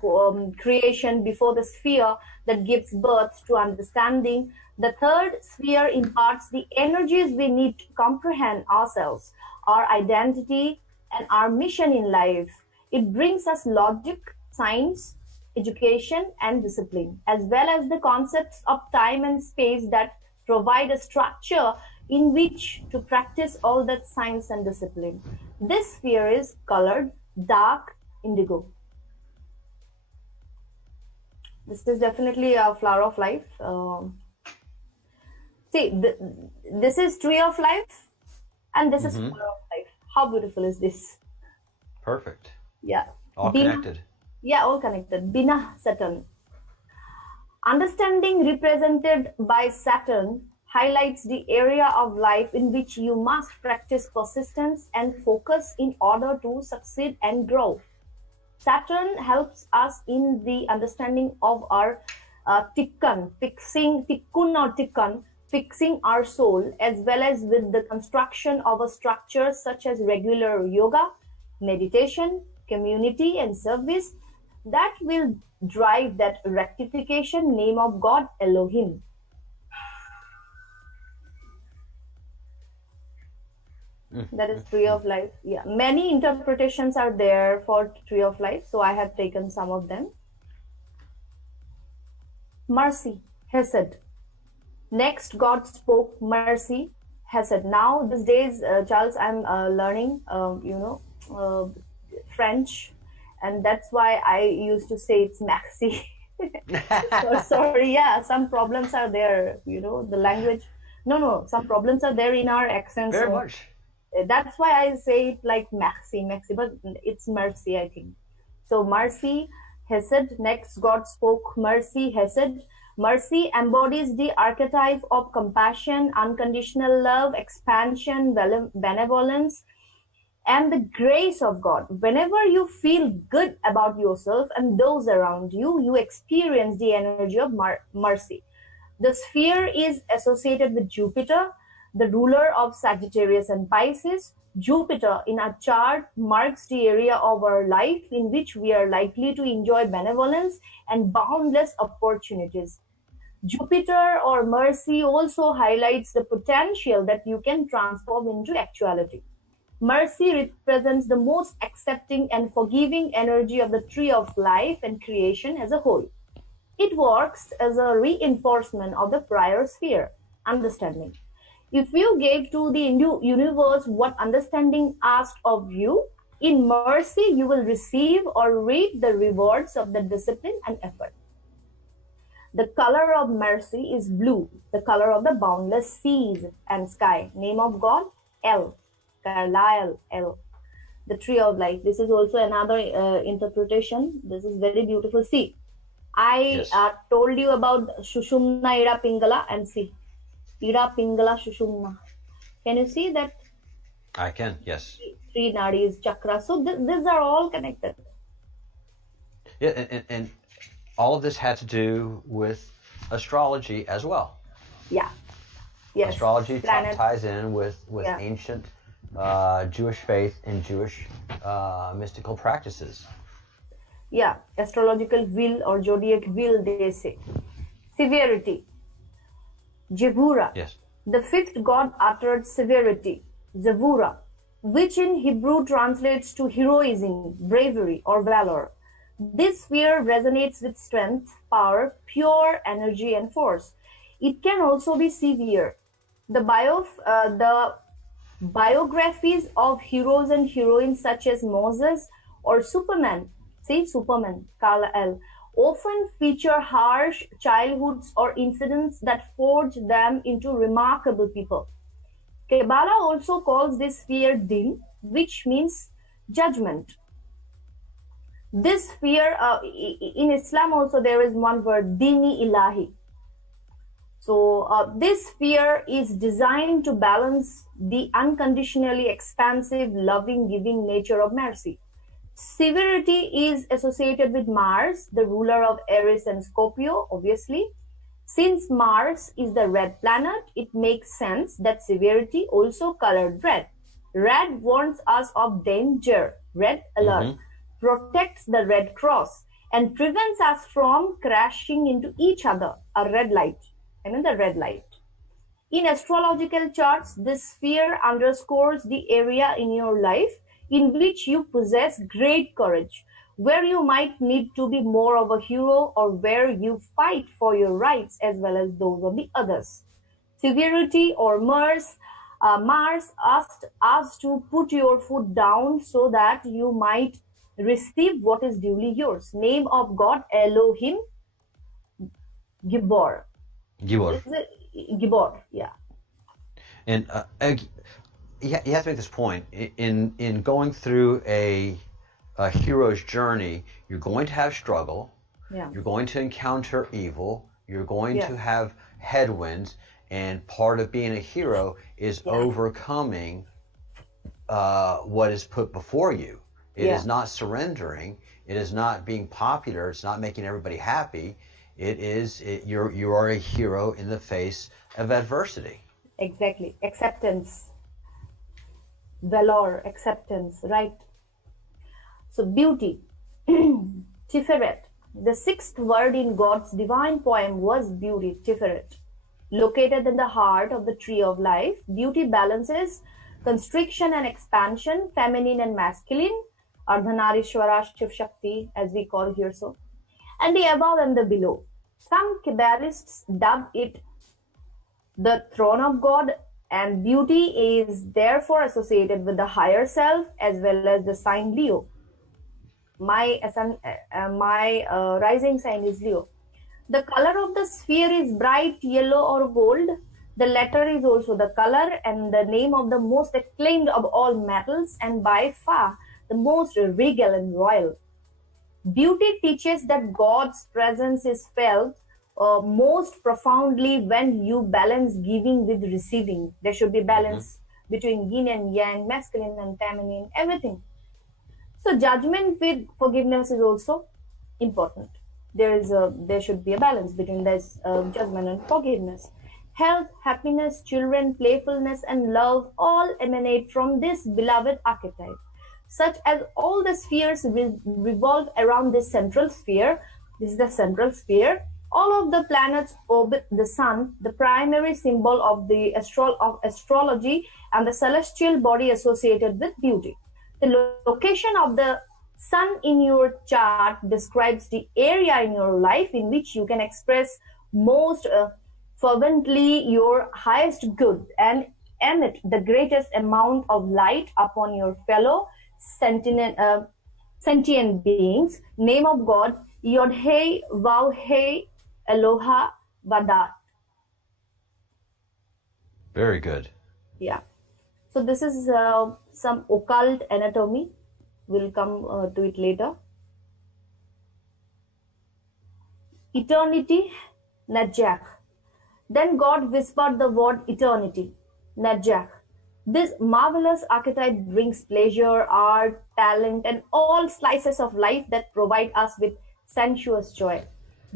creation before the sphere that gives birth to understanding. The third sphere imparts the energies we need to comprehend ourselves, our identity, and our mission in life. It brings us logic, science, education, and discipline, as well as the concepts of time and space that provide a structure in which to practice all that science and discipline. This sphere is colored dark indigo. This is definitely a flower of life. This is tree of life, and this is flower of life. How beautiful is this? Perfect. Yeah. All connected. Yeah, all connected. Bina Saturn. Understanding represented by Saturn highlights the area of life in which you must practice persistence and focus in order to succeed and grow. Saturn helps us in the understanding of our tikkun, fixing our soul, as well as with the construction of a structure such as regular yoga, meditation, community, and service that will drive that rectification. Name of God, Elohim. That is tree of life. Yeah, many interpretations are there for tree of life, so I have taken some of them. Mercy, Hesed. Next, God spoke mercy, Hesed. Now, these days, Charles, I'm learning, French, and that's why I used to say it's maxi. So, sorry, yeah, some problems are there, the language. No, some problems are there in our accents. Very much. That's why I say it like maxi, but it's mercy, I think. So mercy, Hesed. Next, God spoke mercy, Hesed. Mercy embodies the archetype of compassion, unconditional love, expansion, benevolence, and the grace of God. Whenever you feel good about yourself and those around you, you experience the energy of mercy. The sphere is associated with Jupiter, the ruler of Sagittarius and Pisces. Jupiter in our chart marks the area of our life in which we are likely to enjoy benevolence and boundless opportunities. Jupiter or mercy also highlights the potential that you can transform into actuality. Mercy represents the most accepting and forgiving energy of the tree of life and creation as a whole. It works as a reinforcement of the prior sphere, understanding. If you gave to the universe what understanding asked of you, in mercy you will receive or reap the rewards of the discipline and effort. The color of mercy is blue, the color of the boundless seas and sky. Name of God, El, Carlisle, El. The tree of life. This is also another interpretation. This is very beautiful. See, I told you about Shushumna Ida Pingala, and see, Ida Pingala Shushumna. Can you see that? I can, yes. Three nadis, chakras. So these are all connected. Yeah, and all of this had to do with astrology as well. Yeah. Yes. Astrology ties in with ancient Jewish faith and Jewish mystical practices. Yeah, astrological wheel or zodiac wheel, they say. Severity. Jevura. Yes. The fifth god uttered severity, Zavura, which in Hebrew translates to heroism, bravery, or valor. This sphere resonates with strength, power, pure energy, and force. It can also be severe. The biographies of heroes and heroines such as Moses or Superman, see Superman, Kal-El, often feature harsh childhoods or incidents that forge them into remarkable people. Kabbalah also calls this sphere din, which means judgment. This sphere, in Islam also there is one word, dini ilahi. So this sphere is designed to balance the unconditionally expansive, loving, giving nature of mercy. Severity is associated with Mars, the ruler of Aries and Scorpio, obviously. Since Mars is the red planet, it makes sense that severity also colored red. Red warns us of danger, red alert, protects the red cross, and prevents us from crashing into each other, a red light. The red light. In astrological charts, this sphere underscores the area in your life in which you possess great courage, where you might need to be more of a hero, or where you fight for your rights as well as those of the others. Severity or Mars asked us to put your foot down so that you might receive what is duly yours. Name of God, Elohim, Gibor. Gibor, yeah. And you have to make this point. In going through a hero's journey, you're going to have struggle. Yeah. You're going to encounter evil. You're going to have headwinds. And part of being a hero is overcoming what is put before you. It is not surrendering. It is not being popular. It's not making everybody happy. You are a hero in the face of adversity. Exactly. Acceptance. Valor, acceptance, right? So beauty. Tiferet. The sixth word in God's divine poem was beauty, Tiferet. Located in the heart of the tree of life, beauty balances constriction and expansion, feminine and masculine, Ardhanarishwara, Shiv Shakti, as we call here so, and the above and the below. Some Kabbalists dub it the throne of God, and beauty is therefore associated with the higher self as well as the sign Leo. My rising sign is Leo. The color of the sphere is bright yellow or gold. The letter is also the color and the name of the most acclaimed of all metals, and by far the most regal and royal. Beauty teaches that God's presence is felt most profoundly when you balance giving with receiving. There should be balance between yin and yang, masculine and feminine, everything. So judgment with forgiveness is also important. There should be a balance between this judgment and forgiveness. Health, happiness, children, playfulness, and love all emanate from this beloved archetype. Such as all the spheres revolve around this central sphere. This is the central sphere. All of the planets orbit the sun, the primary symbol of the astrology and the celestial body associated with beauty. The location of the sun in your chart describes the area in your life in which you can express most fervently your highest good and emit the greatest amount of light upon your fellow sentient beings. Name of God, Yod-Heh, Vav-Heh, Eloha, Vadat. Very good. Yeah. So this is some occult anatomy. We'll come to it later. Eternity, Najak. Then God whispered the word eternity, Najak. This marvelous archetype brings pleasure, art, talent, and all slices of life that provide us with sensuous joy.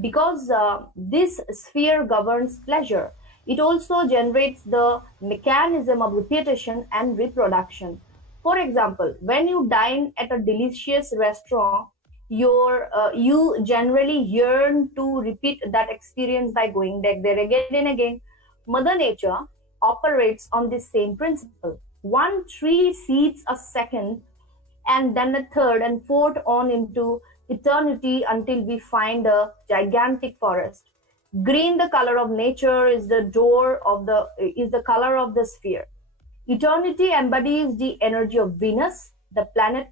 Because this sphere governs pleasure, it also generates the mechanism of repetition and reproduction. For example, when you dine at a delicious restaurant, you generally yearn to repeat that experience by going back there again and again. Mother Nature operates on this same principle. One tree seeds a second, and then a third and fourth on into eternity until we find a gigantic forest. Green, the color of nature, is the color of the sphere. Eternity embodies the energy of Venus, the planet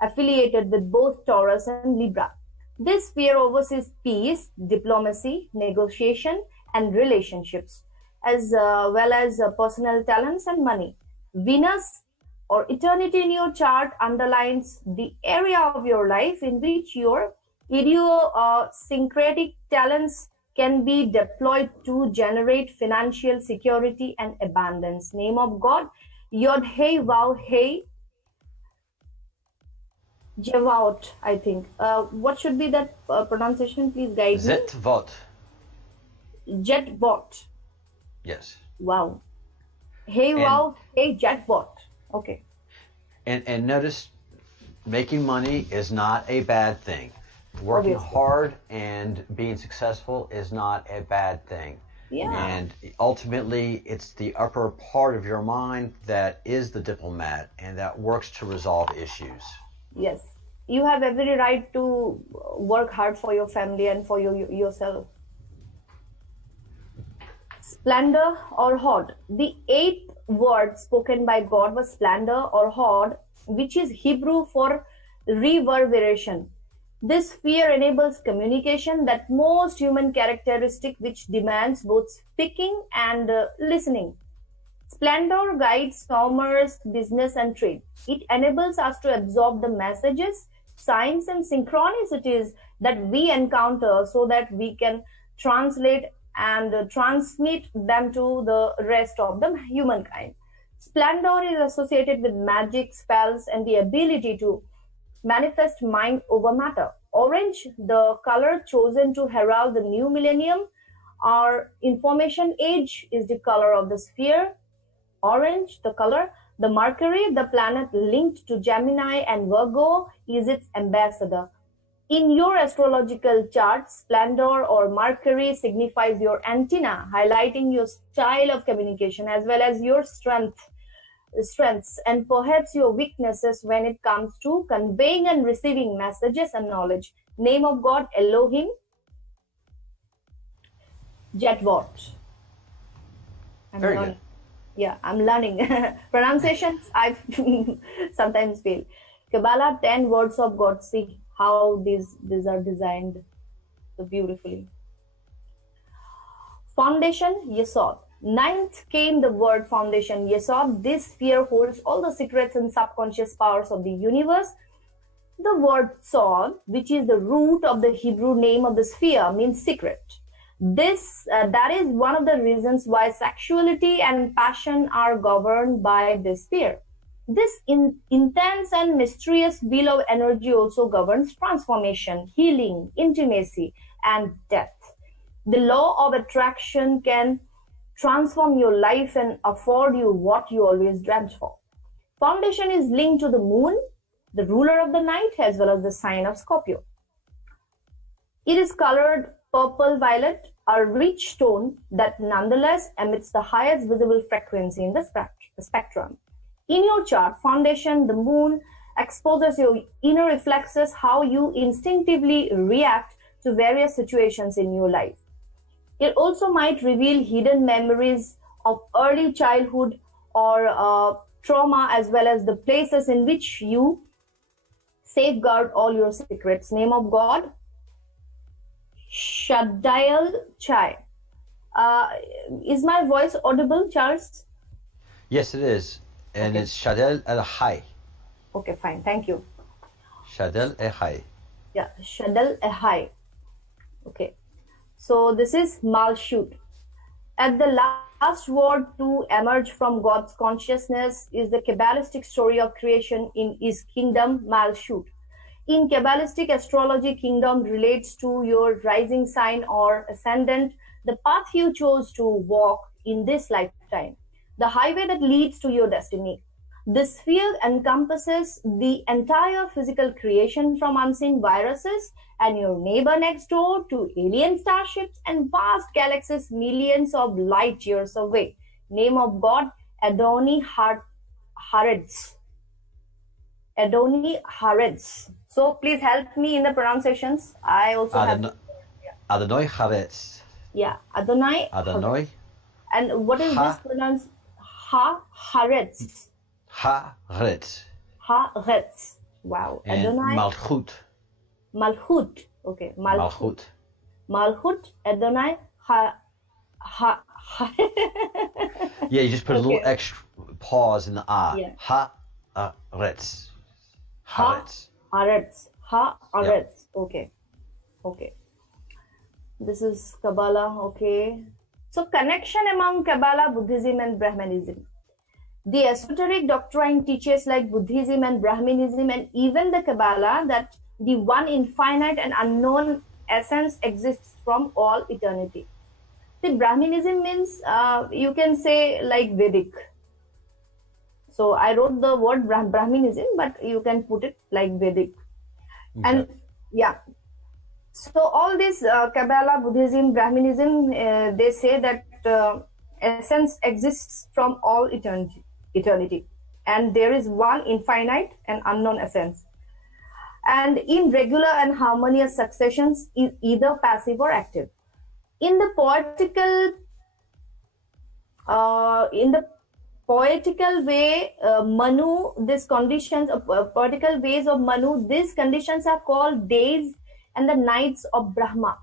affiliated with both Taurus and Libra. This sphere oversees peace, diplomacy, negotiation, and relationships, as well as personal talents and money. Venus or eternity in your chart underlines the area of your life in which your idiosyncratic talents can be deployed to generate financial security and abundance. Name of God, Yod Hey Vav Hey Jevaot, I think. What should be that pronunciation? Please guide me. Zetvot. Jetbot. Yes. Wow. Hey And- wow. Hey Jetbot. Okay. And notice, making money is not a bad thing. Working Obviously. hard and being successful is not a bad thing. Yeah. And ultimately, it's the upper part of your mind that is the diplomat and that works to resolve issues. Yes. You have every right to work hard for your family and for yourself. Splendor or Hod. The eighth word spoken by God was splendor or Hod, which is Hebrew for reverberation. This sphere enables communication, that most human characteristic which demands both speaking and listening. Splendor guides commerce, business, and trade. It enables us to absorb the messages, signs, and synchronicities that we encounter so that we can translate and transmit them to the rest of the humankind. Splendor is associated with magic, spells, and the ability to manifest mind over matter. Orange, the color chosen to herald the new millennium, our information age, is the color of the sphere. Orange, the color. The Mercury, the planet linked to Gemini and Virgo, is its ambassador. In your astrological chart, splendor or Mercury signifies your antenna, highlighting your style of communication as well as your strengths and perhaps your weaknesses when it comes to conveying and receiving messages and knowledge. Name of God, Elohim, Jetvot. Very good. Yeah, I'm learning. Pronunciations, I sometimes fail. Kabbalah, 10 words of God. See how these are designed so beautifully. Foundation, Yesod. Ninth came the word foundation, Yesod. This sphere holds all the secrets and subconscious powers of the universe. The word Sod, which is the root of the Hebrew name of the sphere, means secret. That is one of the reasons why sexuality and passion are governed by this sphere. This intense and mysterious wheel of energy also governs transformation, healing, intimacy, and death. The law of attraction can transform your life and afford you what you always dreamt for. Foundation is linked to the moon, the ruler of the night, as well as the sign of Scorpio. It is colored purple-violet, a rich tone that nonetheless emits the highest visible frequency in the spectrum. In your chart, foundation, the moon, exposes your inner reflexes, how you instinctively react to various situations in your life. It also might reveal hidden memories of early childhood or trauma, as well as the places in which you safeguard all your secrets. Name of God, Shaddiel Chai. Is my voice audible, Charles? Yes, it is. And Okay. it's Shadel El Hai. Okay, fine. Thank you. Shadel El Hai. Yeah, Shadal Ehai. Okay. So this is Malshut. At the last word to emerge from God's consciousness is the Kabbalistic story of creation in his kingdom, Malshut. In Kabbalistic astrology, kingdom relates to your rising sign or ascendant, the path you chose to walk in this lifetime, the highway that leads to your destiny. This sphere encompasses the entire physical creation, from unseen viruses and your neighbor next door to alien starships and vast galaxies millions of light years away. Name of God, Adoni Haaretz. Adoni Haaretz. So please help me in the pronunciations. I also have... Adonai Haaretz. Yeah, Adonai. Adonai And what is this pronounced? Haaretz. Haaretz. Haaretz. Wow. And Adonai. Malchut. Malchut. Okay, Malchut. Malchut, Adonai, Yeah, you just put a little Okay. extra pause in the ah. Yeah. Ha-aretz. Ha-aretz. Ha-aretz. Okay. Okay. This is Kabbalah. Okay. So connection among Kabbalah, Buddhism and Brahmanism. The esoteric doctrine teaches like Buddhism and Brahmanism and even the Kabbalah that the one infinite and unknown essence exists from all eternity. The Brahmanism means you can say like Vedic. So I wrote the word Brahmanism, but you can put it like Vedic. Okay. And yeah, so all this Kabbalah, Buddhism, Brahmanism, they say that essence exists from all eternity, and there is one infinite and unknown essence, and in regular and harmonious successions is either passive or active. In the poetical way, Manu, these conditions, poetical ways of Manu, these conditions are called days and the nights of Brahma.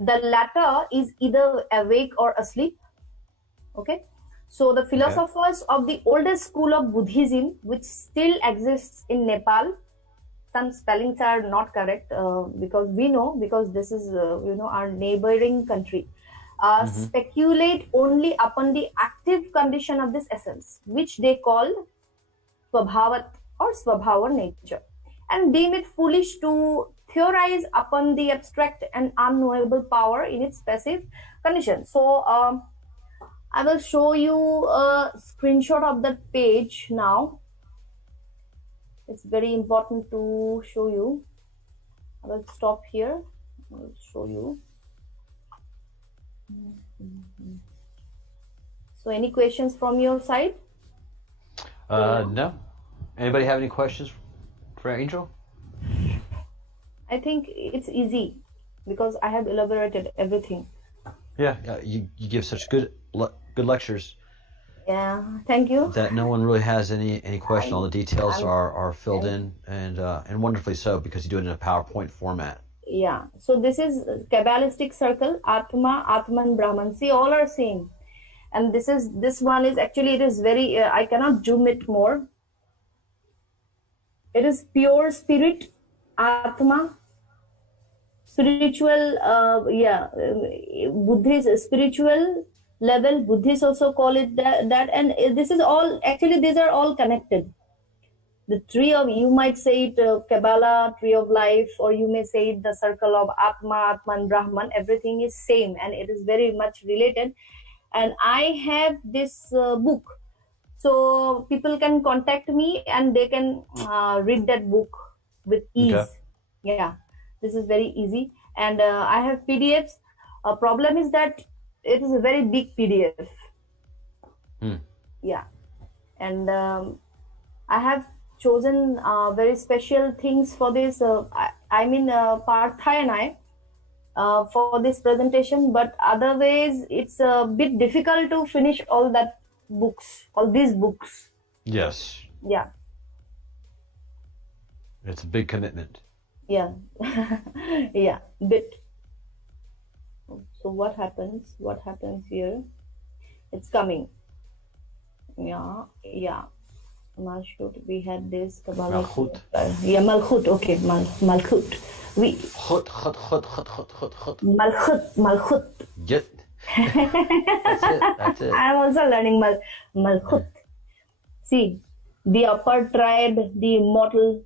The latter is either awake or asleep. Okay. So the philosophers of the oldest school of Buddhism, which still exists in Nepal, some spellings are not correct because we know, because this is our neighboring country, speculate only upon the active condition of this essence, which they call Swabhavat or Swabhava nature, and deem it foolish to theorize upon the abstract and unknowable power in its passive condition. So I will show you a screenshot of that page now. It's very important to show you. I will stop here. I will show you. So any questions from your side? No. Anybody have any questions for Angel? I think it's easy because I have elaborated everything. Yeah, you give such good lectures. Yeah, thank you. That no one really has any question. All the details are filled in and wonderfully so, because you do it in a PowerPoint format. Yeah. So this is Kabbalistic circle, Atma, Atman, Brahman. See, all are same. And this one is actually, it is very, I cannot zoom it more. It is pure spirit, Atma, spiritual, Buddhist, spiritual level. Buddhists also call it that. And this is all, actually, these are all connected. The tree of, you might say it Kabbalah, tree of life, or you may say it the circle of Atma, Atman, Brahman. Everything is same and it is very much related. And I have this book, so people can contact me and they can read that book with ease. Okay. Yeah, this is very easy. And I have PDFs. Problem is that it is a very big PDF. Yeah, and I have chosen very special things for this. Partha and I. For this presentation, but otherwise it's a bit difficult to finish all these books. Yes. Yeah. It's a big commitment. Yeah. Yeah, bit. So what happens here? It's coming. Yeah. Malchut, we had this Kabbalah. Malchut. Yeah, Malchut. Okay, Malchut. Malchut. Get. That's it. I am also learning Malchut. See, the upper triad, the immortal,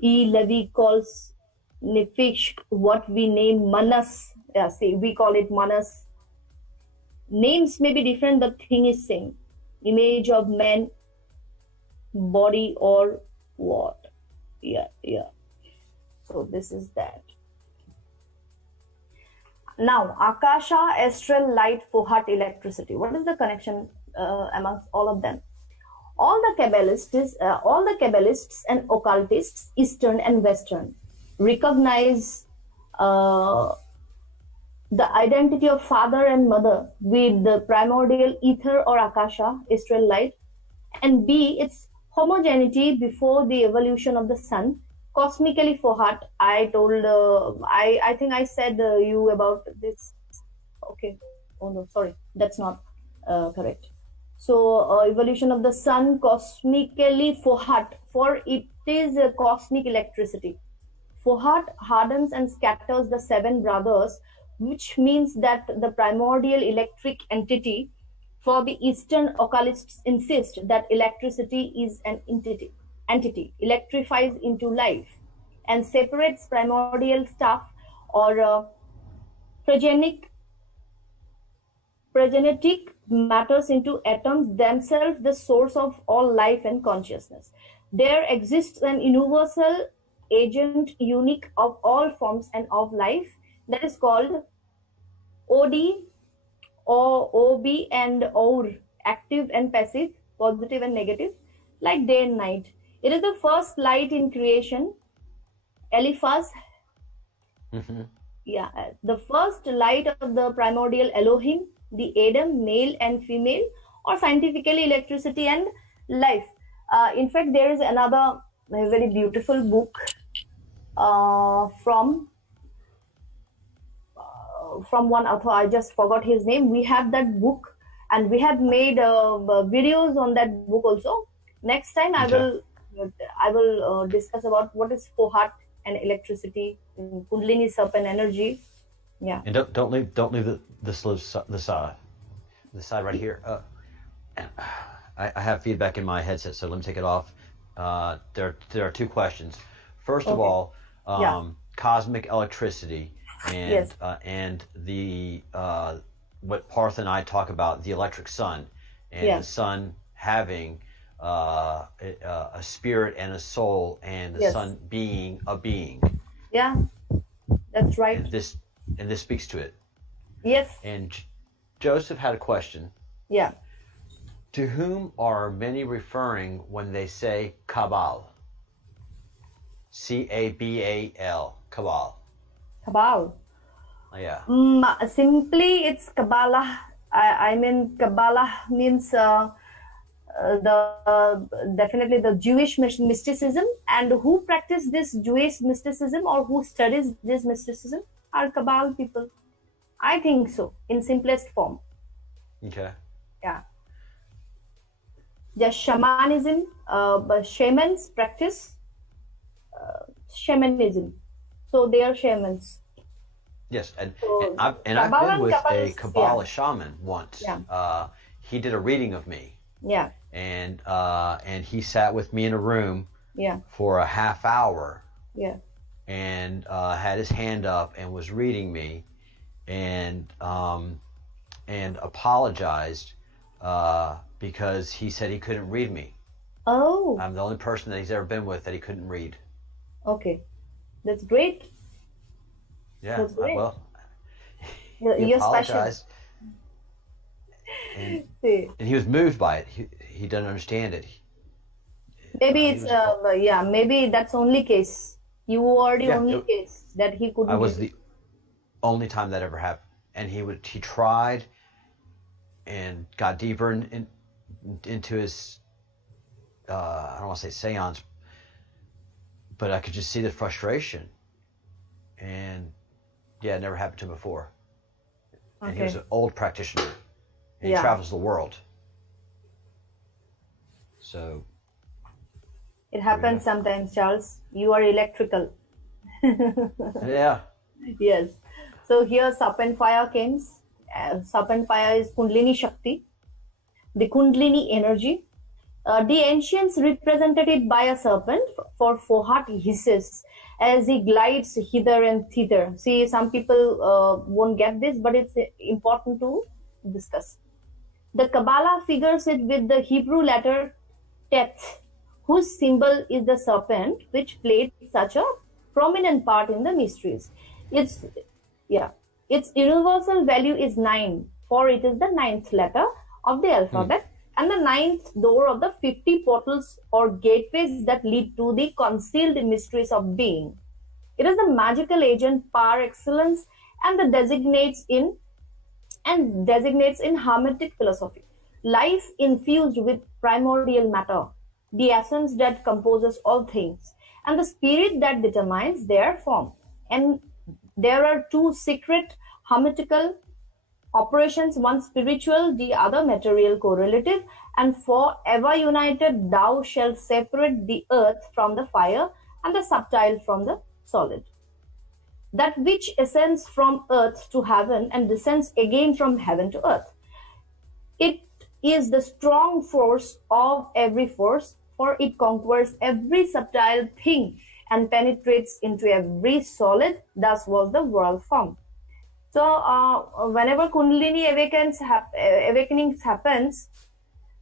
E. Levi calls Nefish what we name Manas. Yeah, see, we call it Manas. Names may be different, but thing is same. Image of man, body or what? Yeah. So this is that. Now, Akasha, astral, light, Fuhat, electricity. What is the connection amongst all of them? All the Kabbalists and occultists, Eastern and Western, recognize the identity of father and mother with the primordial ether or Akasha, astral light, and B, its homogeneity before the evolution of the sun, Cosmically for heart, I told, I think I said you about this. Okay. Oh no, sorry, that's not correct. So evolution of the sun cosmically for heart, for it is a cosmic electricity. Fohat hardens and scatters the seven brothers, which means that the primordial electric entity, for the Eastern occultists insist that electricity is an entity electrifies into life and separates primordial stuff or progenic progenetic matters into atoms themselves, the source of all life and consciousness. There exists an universal agent unique of all forms and of life that is called OD or OB and OR, active and passive, positive and negative, like day and night. It is the first light in creation. Eliphaz, the first light of the primordial Elohim, the Adam, male and female, or scientifically electricity and life. In fact, there is another very beautiful book from one author. I just forgot his name. We have that book, and we have made videos on that book also. Next time, I will discuss about what is Fohat and electricity, Kundalini serpent energy. Yeah. And don't leave the side right here. I have feedback in my headset, so let me take it off. There are two questions. First of all, cosmic electricity and the what Parth and I talk about, the electric sun, and the sun having a spirit and a soul, and the sun being a being. Yeah, that's right. And this speaks to it. Yes. And Joseph had a question. Yeah. To whom are many referring when they say Kabbalah? Cabal. Kabbalah. Kabbalah. Yeah. Simply, it's Kabbalah. I mean, Kabbalah means definitely the Jewish mysticism, and who practice this Jewish mysticism or who studies this mysticism are Kabbalah people. I think so, in simplest form. Okay. Yeah. Just shamanism, but shamans practice shamanism, so they are shamans. Yes, and So, I've been with a Kabbalah shaman once. Yeah. He did a reading of me. Yeah. And he sat with me in a room for a half hour. Yeah. And had his hand up and was reading me, and apologized because he said he couldn't read me. Oh. I'm the only person that he's ever been with that he couldn't read. Okay, that's great. Yeah. That's great. Well, he You're apologized. special. And he was moved by it. He doesn't understand it. Maybe it's maybe that's only case. You were the only case that he couldn't. I was the only time that ever happened. And he tried and got deeper into his I don't want to say seance, but I could just see the frustration. And it never happened to him before. And he was an old practitioner. And he travels the world. So it happens sometimes, Charles. You are electrical. Yeah. Yes. So here serpent fire comes. Serpent fire is Kundalini Shakti, the Kundalini energy. The ancients represented it by a serpent, for Fohat hisses as he glides hither and thither. See, some people won't get this, but it's important to discuss. The Kabbalah figures it with the Hebrew letter Teth, whose symbol is the serpent, which played such a prominent part in the mysteries. Its universal value is 9, for it is the 9th letter of the alphabet and the 9th door of the 50 portals or gateways that lead to the concealed mysteries of being. It is the magical agent par excellence and designates in Hermetic philosophy. Life infused with primordial matter, the essence that composes all things, and the spirit that determines their form. And there are two secret hermetical operations, one spiritual, the other material correlative, and forever united thou shalt separate the earth from the fire and the subtile from the solid. That which ascends from earth to heaven and descends again from heaven to earth. It is the strong force of every force, for it conquers every subtile thing and penetrates into every solid. Thus was the world formed. So whenever Kundalini awakenings happens,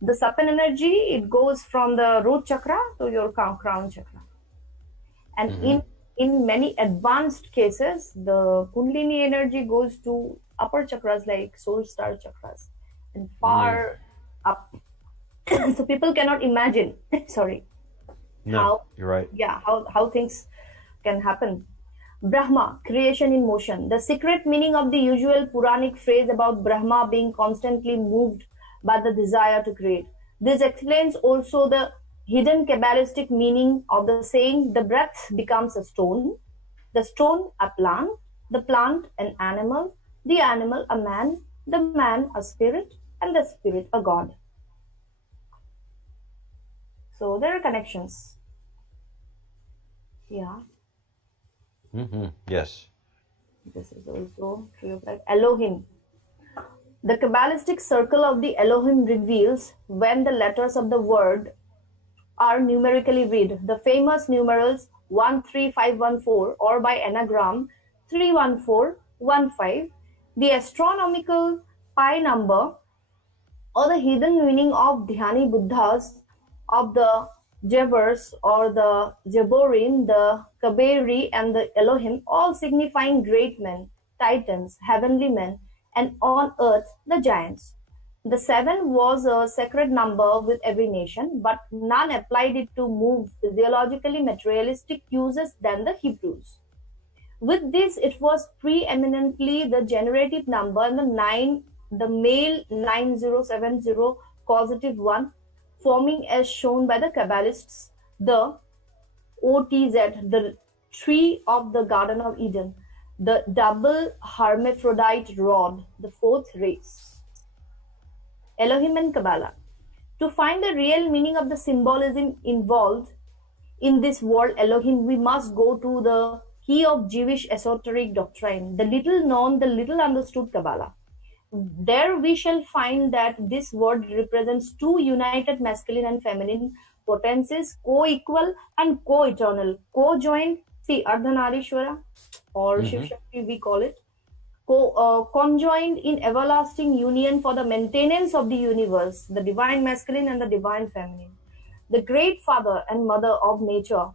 the Sapan energy, it goes from the root chakra to your crown chakra. And in many advanced cases, the Kundalini energy goes to upper chakras like soul star chakras and far up. So people cannot imagine, sorry, No, you're right. Yeah, how things can happen. Brahma, creation in motion. The secret meaning of the usual Puranic phrase about Brahma being constantly moved by the desire to create. This explains also the hidden Kabbalistic meaning of the saying, the breath becomes a stone, the stone a plant, the plant an animal, the animal a man, the man a spirit, and the spirit a god. So there are connections. Yeah. Yes. This is also true of like Elohim. The Kabbalistic circle of the Elohim reveals when the letters of the word are numerically read. The famous numerals 13514 or by anagram 31415, the astronomical pi number or the hidden meaning of Dhyani Buddhas of the Jebers or the Jeborim, the Kaberi and the Elohim, all signifying great men, titans, heavenly men, and on earth the giants. The 7 was a sacred number with every nation, but none applied it to move physiologically materialistic uses than the Hebrews. With this, it was preeminently the generative number, and the male 9070 causative one, forming as shown by the Kabbalists the OTZ, the tree of the Garden of Eden, the double hermaphrodite rod, the fourth race. Elohim and Kabbalah. To find the real meaning of the symbolism involved in this word Elohim, we must go to the key of Jewish esoteric doctrine, the little known, the little understood Kabbalah. There we shall find that this word represents two united masculine and feminine potencies, co-equal and co-eternal, co-joined, see, Ardhanarishwara or Shiv Shakti we call it, conjoined in everlasting union for the maintenance of the universe, the divine masculine and the divine feminine, the great father and mother of nature,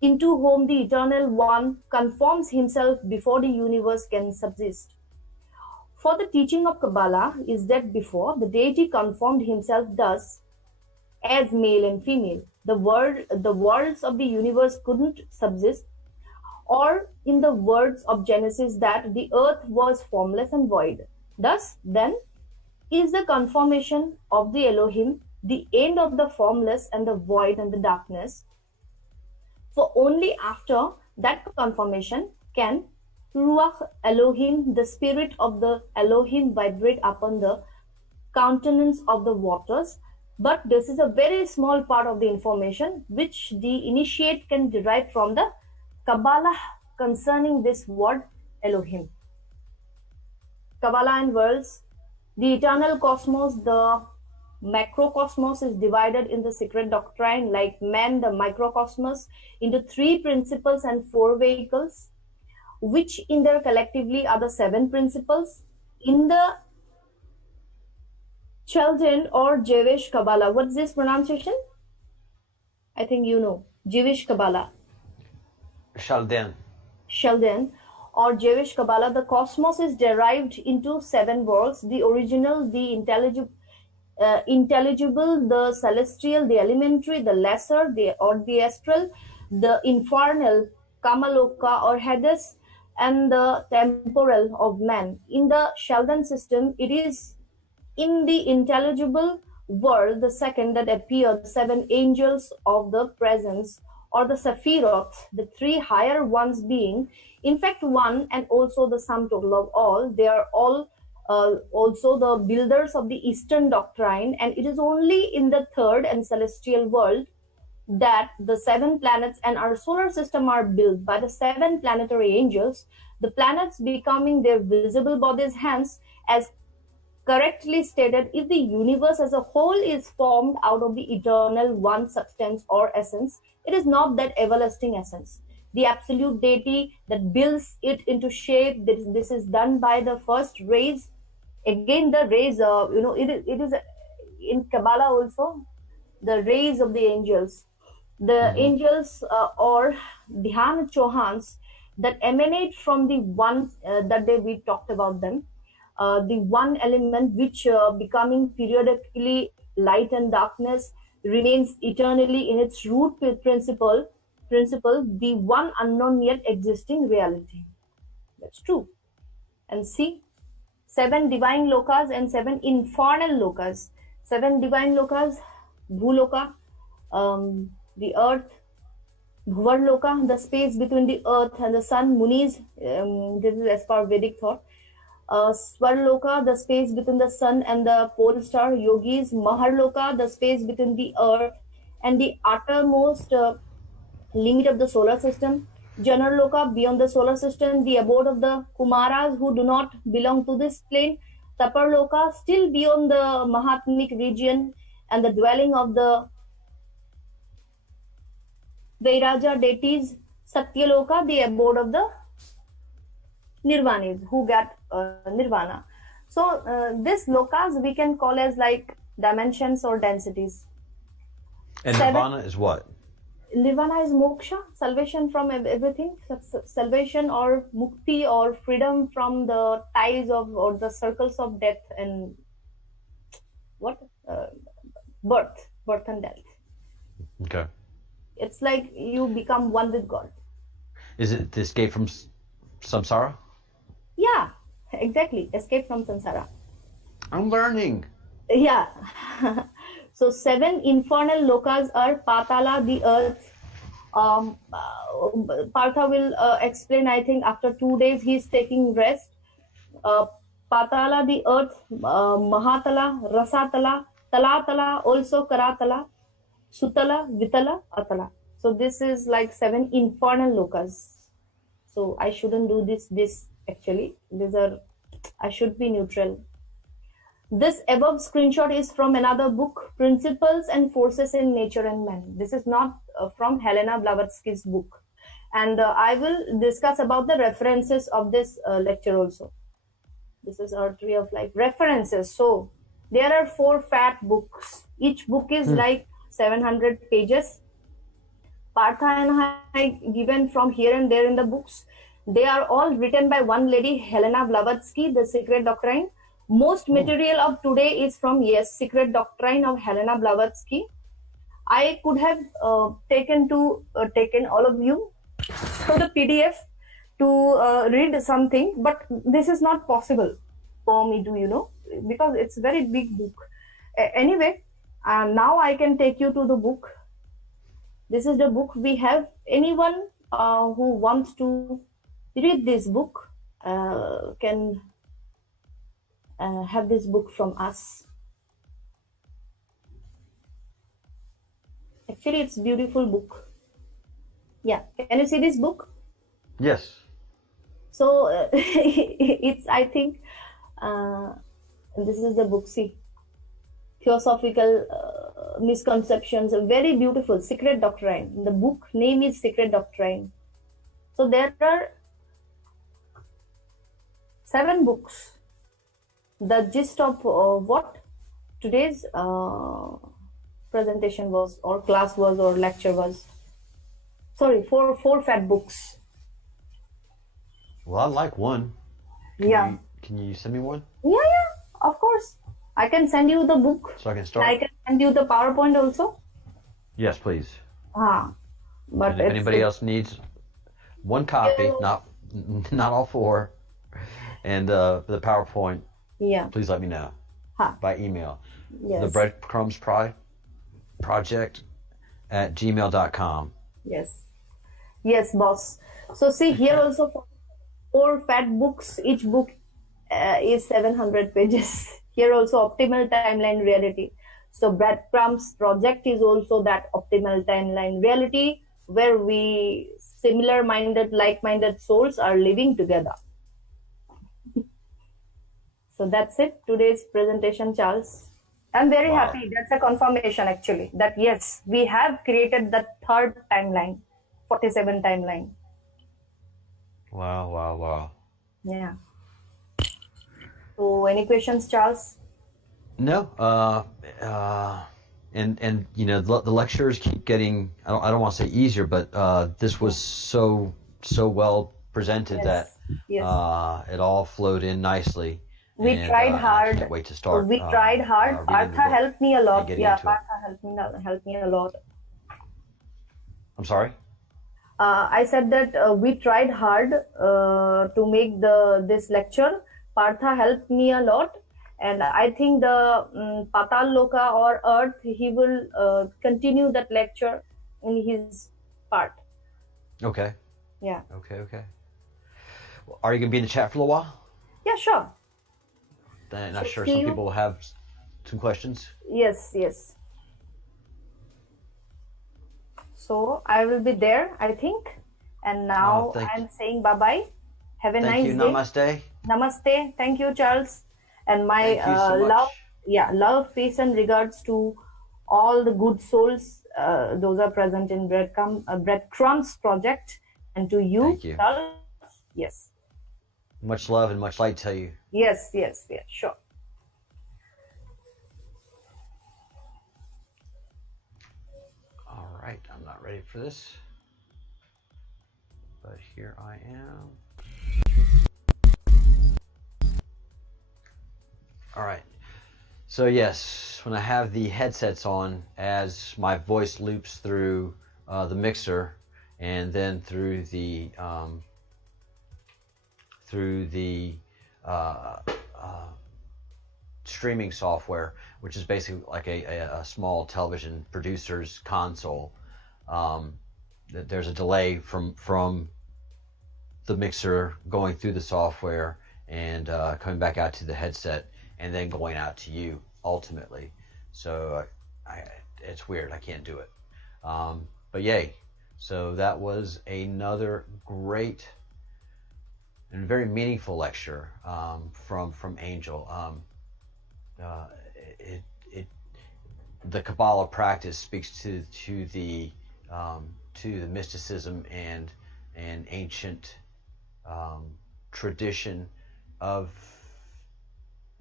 into whom the eternal one conforms himself before the universe can subsist. For the teaching of Kabbalah is that before the deity conformed himself thus as male and female, the worlds of the universe couldn't subsist, or in the words of Genesis that the earth was formless and void. Thus, then, is the conformation of the Elohim the end of the formless and the void and the darkness. For only after that conformation can Ruach Elohim, the spirit of the Elohim, vibrate upon the countenance of the waters. But this is a very small part of the information which the initiate can derive from the Kabbalah concerning this word Elohim. Kabbalah and worlds. The eternal cosmos, the macrocosmos, is divided in the secret doctrine like man, the microcosmos, into 3 principles and 4 vehicles, which in their collectively are the 7 principles. In the Chaldean or Jewish Kabbalah, what's this pronunciation? I think you know. Jewish Kabbalah. Chaldean or Jewish Kabbalah, the cosmos is derived into 7 worlds: the original, the intelligible, the celestial, the elementary, the lesser, the astral, the infernal, Kamaloka or Hades, and the temporal of man. In the Chaldean system, it is in the intelligible world, the second, that appear the 7 angels of the presence or the Sephiroth, the three higher ones being, in fact, one and also the sum total of all. They are all also the builders of the Eastern doctrine, and it is only in the third and celestial world that the seven planets and our solar system are built by the seven planetary angels, the planets becoming their visible bodies. Hence, as correctly stated, if the universe as a whole is formed out of the eternal one substance or essence, it is not that everlasting essence, the absolute deity that builds it into shape. This is done by the first rays. Again, the rays, it is in Kabbalah also, the rays of the angels. The angels or Dhyan Chohans that emanate from the one, that day we talked about them, the one element which becoming periodically light and darkness remains eternally in its root principle, the one unknown yet existing reality. That's true. And see, seven divine lokas and seven infernal lokas. Seven divine lokas, Bhuloka, the earth, Bhuvarloka, the space between the earth and the sun, Munis, this is as per Vedic thought. Svarloka, the space between the sun and the pole star, Yogis, Maharloka, the space between the earth and the uttermost limit of the solar system, Janarloka, beyond the solar system, the abode of the Kumaras who do not belong to this plane, Taparloka, still beyond the Mahatmic region, and the dwelling of the Vairaja deities, Satyaloka, the abode of the Nirvanis who get Nirvana. So this lokas we can call as like dimensions or densities. And Nirvana is what? Nirvana is moksha, salvation from everything, salvation or mukti or freedom from the ties of or the circles of death and what? Birth and death. Okay. It's like you become one with God. Is it the escape from samsara? Yeah, exactly. Escape from samsara. I'm learning. Yeah. So seven infernal lokas are Patala, the earth. Partha will explain, I think, after 2 days he's taking rest. Patala, the earth, Mahatala, Rasatala, Talatala, also Karatala, Sutala, Vitala, Atala. So this is like seven infernal lokas. So I shouldn't do this actually. I should be neutral. This above screenshot is from another book, Principles and Forces in Nature and Man. This is not from Helena Blavatsky's book. And I will discuss about the references of this lecture also. This is our tree of life. References. So there are 4 fat books. Each book is like 700 pages. Partha and I given from here and there in the books. They are all written by one lady, Helena Blavatsky, The Secret Doctrine. Most material of today is from, yes, Secret Doctrine of Helena Blavatsky. I could have taken all of you to the PDF to read something, but this is not possible for me to, because it's a very big book. Anyway, now I can take you to the book. This is the book we have. Anyone who wants to read this book can have this book from us. Actually, it's a beautiful book. Yeah, can you see this book? Yes. So it's, I think, this is the book. See, Theosophical Misconceptions, very beautiful, Secret Doctrine. The book name is Secret Doctrine. So there are 7 books. The gist of what today's presentation was, or class was, or lecture was. Sorry, 4 fat books. Well, I like one. Can you send me one? Yeah, of course. I can send you the book. So I can start? I can send you the PowerPoint also. Yes, please. But and if anybody else needs one copy, not all 4, and the PowerPoint, please let me know by email. Yes. The Breadcrumbs project at gmail.com. Yes. Yes, boss. So see here also for 4 fat books, each book is 700 pages. Here also optimal timeline reality. So Breadcrumbs project is also that optimal timeline reality where we similar minded, like minded souls are living together. So that's it, today's presentation, Charles. I'm very Wow. happy. That's a confirmation actually that yes, we have created the third timeline, 47 timeline. Wow, wow, wow. Yeah. So any questions, Charles? No, and you know the lectures keep getting, I don't want to say easier, but this was so well presented that Yes. Yes. it all flowed in nicely, We tried and I hard. can't wait to start We tried hard. reading the Partha book helped me a and lot. getting Yeah, into it. Partha helped me a lot. I'm sorry. I said that we tried hard to make this lecture. Partha helped me a lot, and I think the Patal Loka or Earth, he will continue that lecture in his part. Okay. Yeah. Okay. Well, are you gonna be in the chat for a little while? Yeah, sure. Then So I'm sure see some you. people will have some questions. Yes. So I will be there, I think. And now I'm saying bye bye. Have a Thank nice you. day. Namaste. Namaste. Thank you, Charles. And my Thank you so much. love, peace, and regards to all the good souls. Those are present in Breadcrumbs project, and to you, Thank you. Charles. Yes. Much love and much light to you. Yes. Sure. All right, I'm not ready for this, but here I am. All right. So yes, when I have the headsets on, as my voice loops through the mixer and then through the streaming software, which is basically like a small television producer's console. There's a delay from the mixer going through the software and coming back out to the headset and then going out to you ultimately. So it's weird. I can't do it. But yay. So that was another great and very meaningful lecture from Angel. The Kabbalah practice speaks to the mysticism and ancient tradition of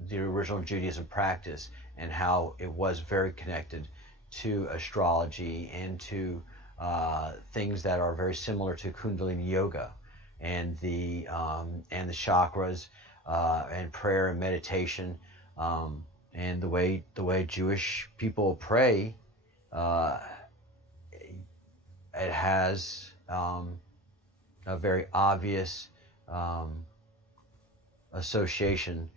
the original Judaism practice, and how it was very connected to astrology and to things that are very similar to Kundalini yoga and the chakras and prayer and meditation. And the way Jewish people pray, it has a very obvious association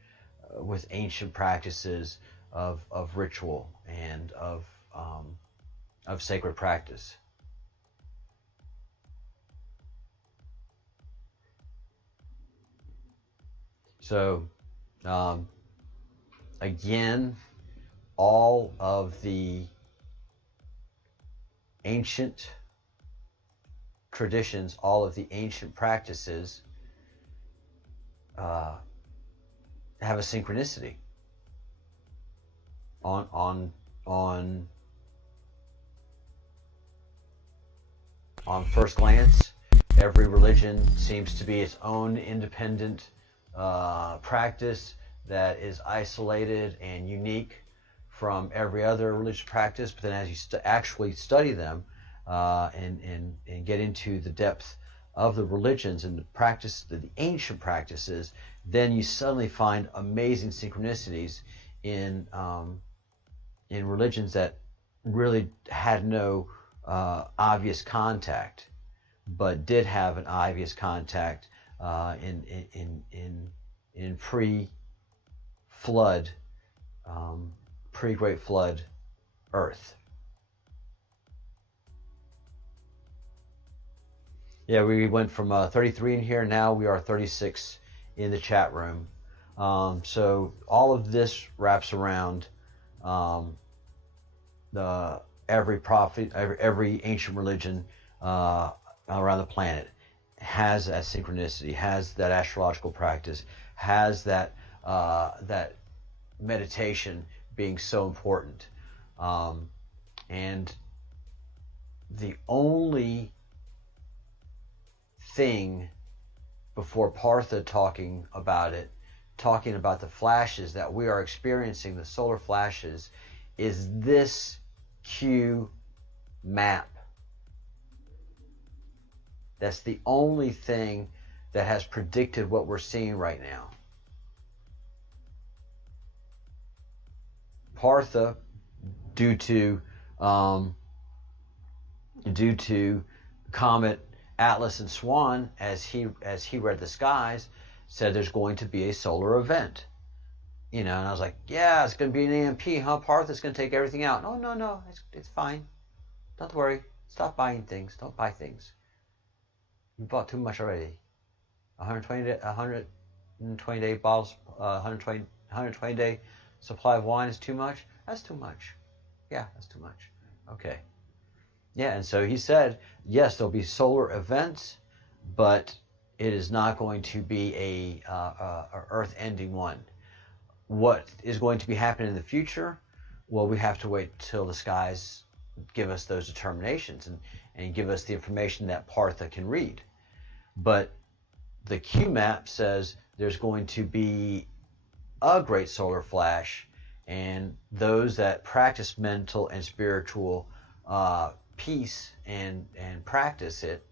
with ancient practices of ritual and of sacred practice. So again, all of the ancient traditions, all of the ancient practices have a synchronicity. On first glance, every religion seems to be its own independent practice that is isolated and unique from every other religious practice. But then as you actually study them and get into the depth of the religions and the ancient practices, then you suddenly find amazing synchronicities in religions that really had no obvious contact, but did have an obvious contact in pre-flood, pre-Great Flood Earth. Yeah, we went from 33 in here. Now we are 36 in the chat room. So all of this wraps around every prophet, every ancient religion around the planet has that synchronicity, has that astrological practice, has that meditation being so important. And the only thing before Partha talking about the flashes that we are experiencing, the solar flashes, is this Q map. That's the only thing that has predicted what we're seeing right now. Partha, due to Comet, Atlas, and Swan, as he read the skies, said there's going to be a solar event. You know, and I was like, yeah, it's going to be an AMP, huh? Partha's going to take everything out. No, it's fine. Don't worry. Stop buying things. Don't buy things. You bought too much already. 120 day bottles, 120 day supply of wine is too much. That's too much. Yeah, that's too much. Okay. Yeah, and so he said, yes, there'll be solar events, but it is not going to be a earth-ending one. What is going to be happening in the future? Well, we have to wait till the skies give us those determinations and give us the information that Partha can read. But the Q map says there's going to be a great solar flash, and those that practice mental and spiritual peace and practice it,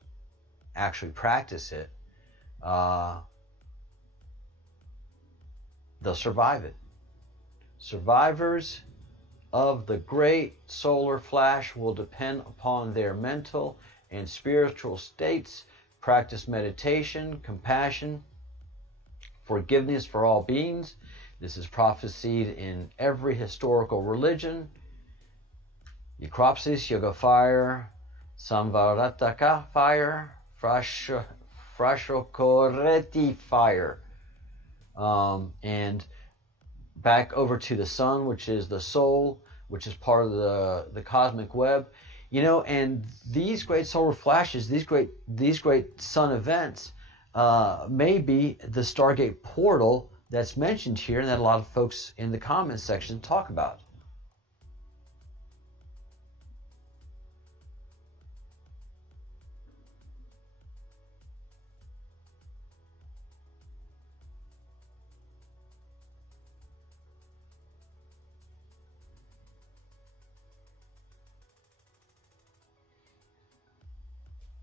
they'll survive it. Survivors of the great solar flash will depend upon their mental and spiritual states, practice meditation, compassion, forgiveness for all beings. This is prophesied in every historical religion. Eucropsis, Yoga fire, Samvarataka fire, Frashokoreti fire. And back over to the sun, which is the soul, which is part of the cosmic web. You know, and these great solar flashes, these great sun events may be the Stargate portal that's mentioned here and that a lot of folks in the comments section talk about.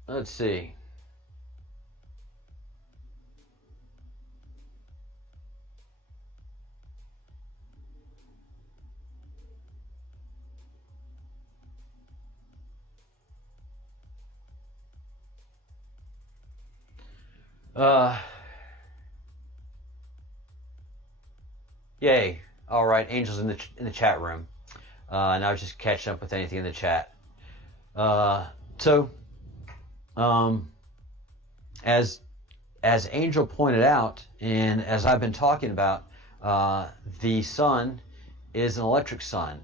Let's see. Yay. All right, Angel's in the chat room. And I was just catching up with anything in the chat. As Angel pointed out, and as I've been talking about, the sun is an electric sun,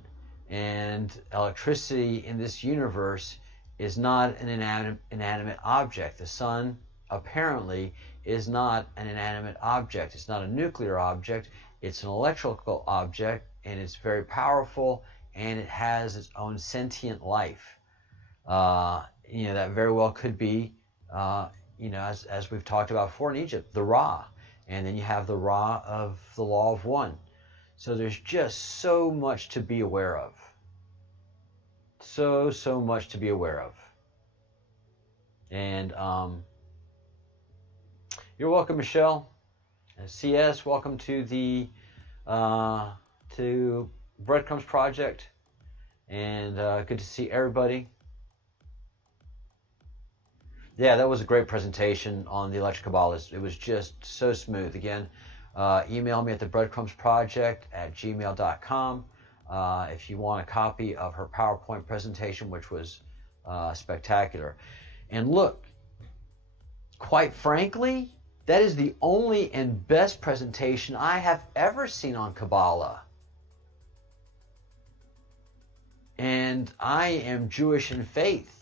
and electricity in this universe is not an inanimate object. The sun apparently is not an inanimate object. It's not a nuclear object. It's an electrical object, and it's very powerful, and it has its own sentient life. That very well could be, as we've talked about before in Egypt, the Ra. And then you have the Ra of the Law of One. So there's just so much to be aware of. So much to be aware of. And you're welcome, Michelle. CS, welcome to the to Breadcrumbs Project. And good to see everybody. Yeah, that was a great presentation on the Electric Kabbalah. It was just so smooth. Again, email me at the breadcrumbsproject@gmail.com if you want a copy of her PowerPoint presentation, which was spectacular. And look, quite frankly, that is the only and best presentation I have ever seen on Kabbalah. And I am Jewish in faith.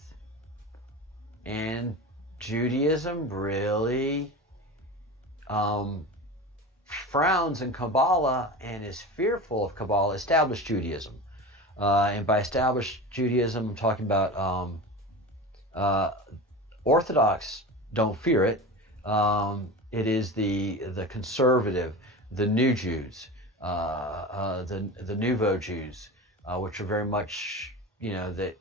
And Judaism really frowns in Kabbalah and is fearful of Kabbalah, established Judaism. And by established Judaism, I'm talking about Orthodox don't fear it. It is the conservative, the new Jews, the nouveau Jews, which are very much, that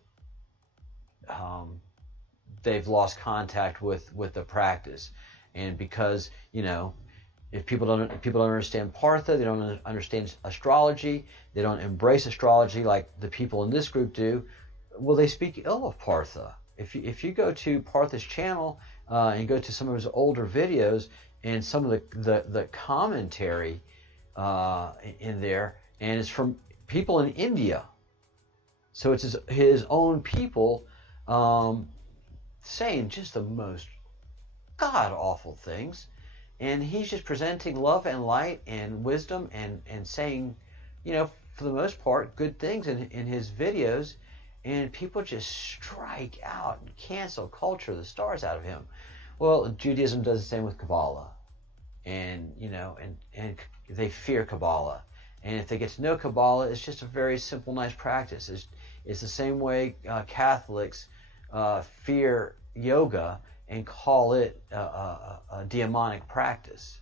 they've lost contact with the practice. And because, if people don't understand Partha, they don't understand astrology, they don't embrace astrology like the people in this group do, well, they speak ill of Partha. If you go to Partha's channel and go to some of his older videos and some of the commentary in there, and it's from people in India, so it's his own people saying just the most god-awful things. And he's just presenting love and light and wisdom and saying, for the most part, good things in his videos. And people just strike out and cancel culture the stars out of him. Well, Judaism does the same with Kabbalah. And, and they fear Kabbalah. And if they get to know Kabbalah, it's just a very simple, nice practice. It's the same way Catholics fear yoga and call it a demonic practice.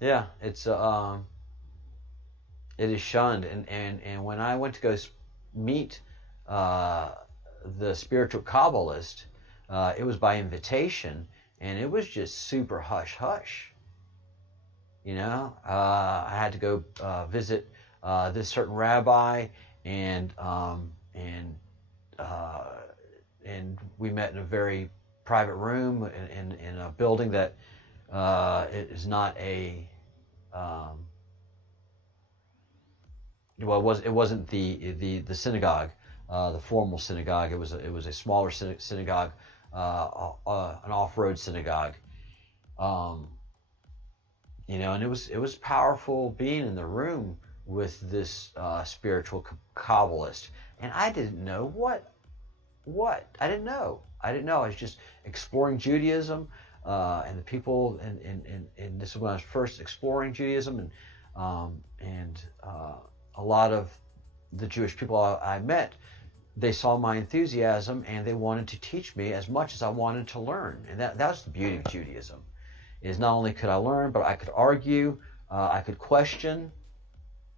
Yeah, it is shunned, and when I went to go meet the spiritual Kabbalist, it was by invitation, and it was just super hush hush. I had to go visit this certain rabbi, and we met in a very private room in a building that it is not a it wasn't the synagogue, the formal synagogue. It was a smaller synagogue, an off-road synagogue. And it was powerful being in the room with this spiritual Kabbalist, and I didn't know what I didn't know. I was just exploring Judaism, and the people, and this is when I was first exploring Judaism, and a lot of the Jewish people I met, they saw my enthusiasm and they wanted to teach me as much as I wanted to learn, and that was the beauty of Judaism. Is not only could I learn, but I could argue, I could question,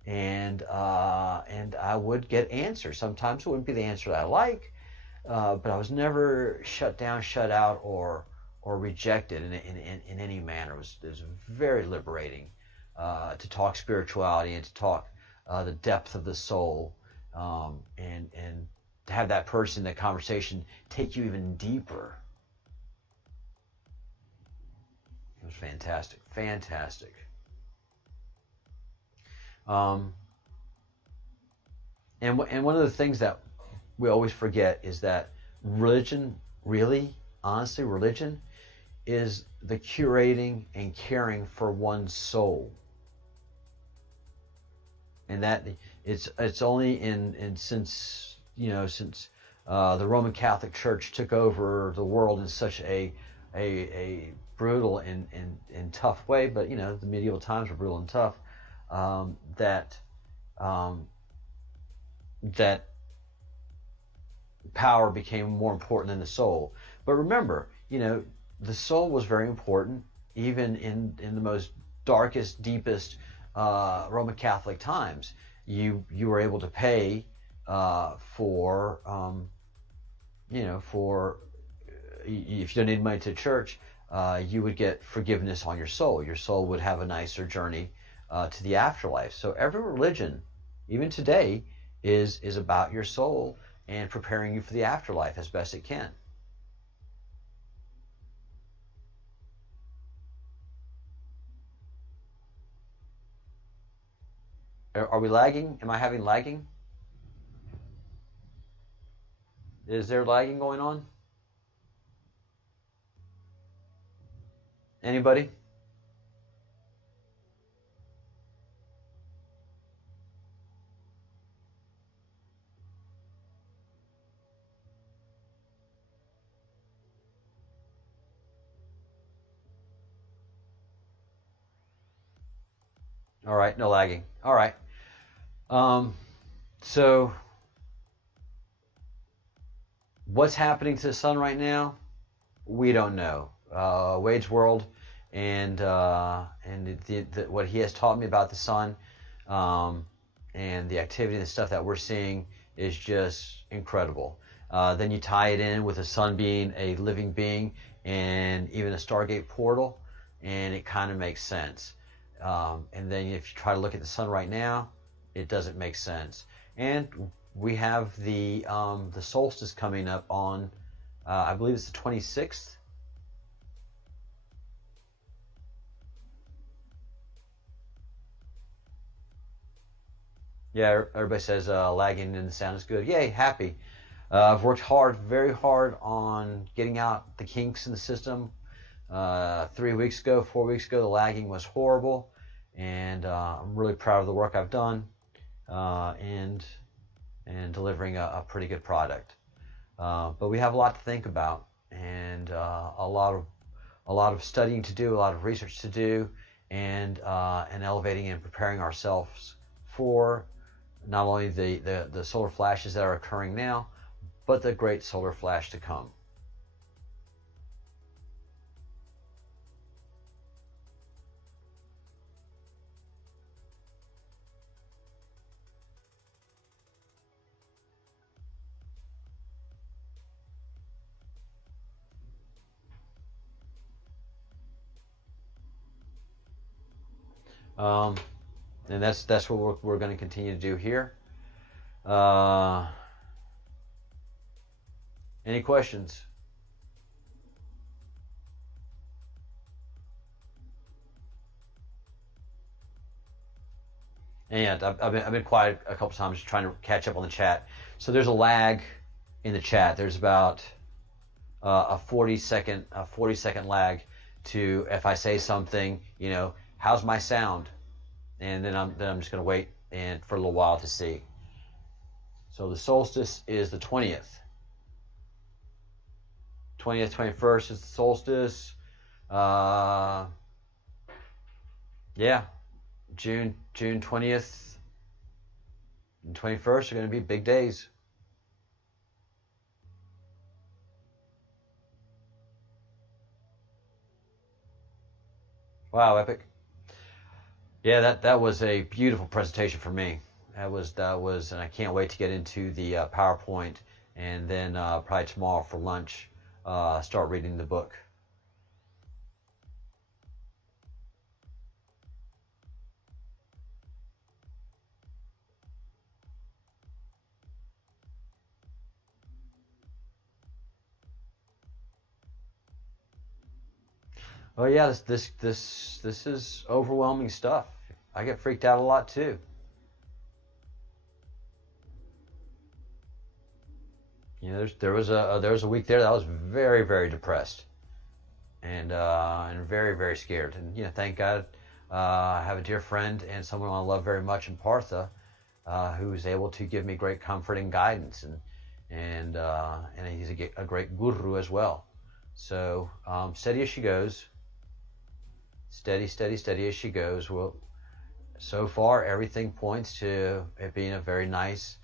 and I would get answers. Sometimes it wouldn't be the answer that I like, but I was never shut down, shut out, or rejected in any manner. It was very liberating to talk spirituality and to talk the depth of the soul, and to have that person, that conversation, take you even deeper. It was fantastic. And one of the things that we always forget is that religion, really, honestly, religion is the curating and caring for one's soul. And that it's only since the Roman Catholic Church took over the world in such a brutal and tough way, but the medieval times were brutal and tough, that power became more important than the soul. But remember, the soul was very important even in the most darkest, deepest Roman Catholic times. You were able to pay for if you donated money to church, you would get forgiveness on your soul. Your soul would have a nicer journey to the afterlife. So every religion, even today, is about your soul and preparing you for the afterlife as best it can. Are we lagging? Am I having lagging? Is there lagging going on? Anybody? All right, no lagging. All right. So what's happening to the sun right now? We don't know. Wade's world and what he has taught me about the sun and the activity and stuff that we're seeing is just incredible. Then you tie it in with the sun being a living being and even a Stargate portal, and it kind of makes sense. And then if you try to look at the sun right now, it doesn't make sense. And we have the solstice coming up on, I believe it's the 26th. Yeah, everybody says lagging and the sound is good. Yay, happy. I've worked very hard on getting out the kinks in the system. 4 weeks ago, the lagging was horrible, and I'm really proud of the work I've done and delivering a pretty good product. But we have a lot to think about, and a lot of studying to do, a lot of research to do, and elevating and preparing ourselves for not only the solar flashes that are occurring now, but the great solar flash to come. And that's what we're going to continue to do here. Any questions? And I've been quiet a couple times, just trying to catch up on the chat. So there's a lag in the chat. There's about a 40-second lag to if I say something, how's my sound, and then I'm just going to wait and for a little while to see. So the solstice is the 20th. 20th, 21st is the solstice. Yeah, June 20th and 21st are going to be big days. Wow, epic. Yeah, that was a beautiful presentation for me. That was, and I can't wait to get into the PowerPoint, and then probably tomorrow for lunch, start reading the book. Oh yeah, this is overwhelming stuff. I get freaked out a lot too. There was a week there that I was very, very depressed and very, very scared. And thank God I have a dear friend and someone I love very much in Partha who is able to give me great comfort and guidance, and he's a great guru as well. So steady as she goes. Steady as she goes. Well, so far everything points to it being a very nice,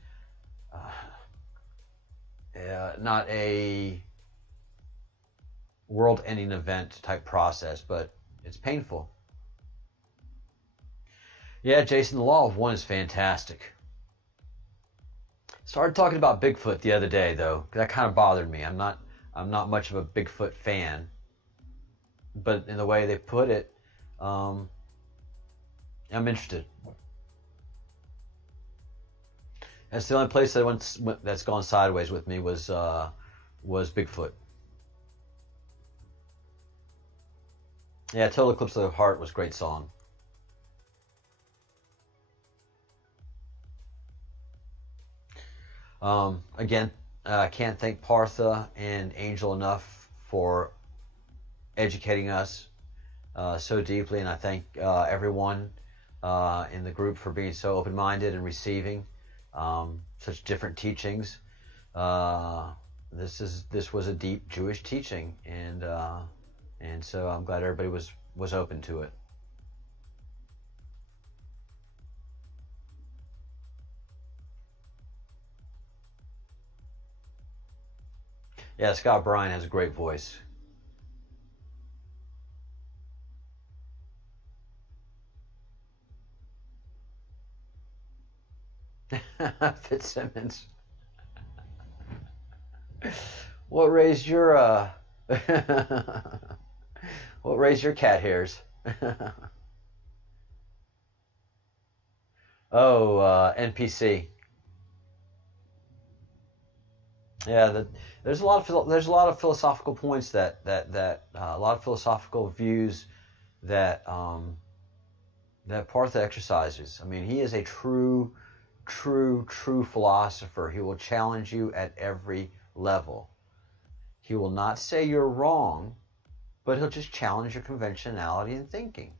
not a world-ending event type process, but it's painful. Yeah, Jason, the Law of One is fantastic. Started talking about Bigfoot the other day, though. That kind of bothered me. I'm not much of a Bigfoot fan, but in the way they put it, I'm interested. That's the only place that's gone sideways with me was Bigfoot. Yeah, Total Eclipse of the Heart was a great song. Again, I can't thank Partha and Angel enough for educating us so deeply, and I thank everyone in the group for being so open-minded and receiving such different teachings. This was a deep Jewish teaching, and so I'm glad everybody was open to it. Yeah, Scott Bryan has a great voice. Fitzsimmons. What raised your what raised your cat hairs? Oh, NPC. Yeah, there's a lot of philosophical points that a lot of philosophical views that that Partha exercises. I mean, he is a true philosopher. He will challenge you at every level. He will not say you're wrong, but he'll just challenge your conventionality in thinking.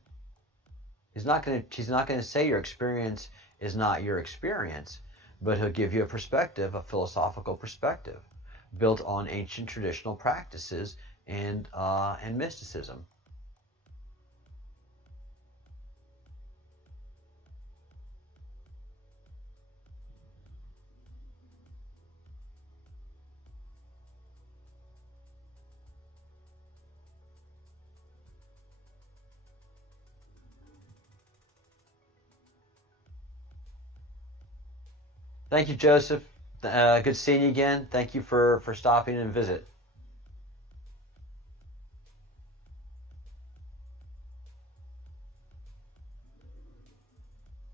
He's not going to say your experience is not your experience, but he'll give you a perspective, a philosophical perspective, built on ancient traditional practices and mysticism. Thank you, Joseph. Good seeing you again. Thank you for stopping and visit.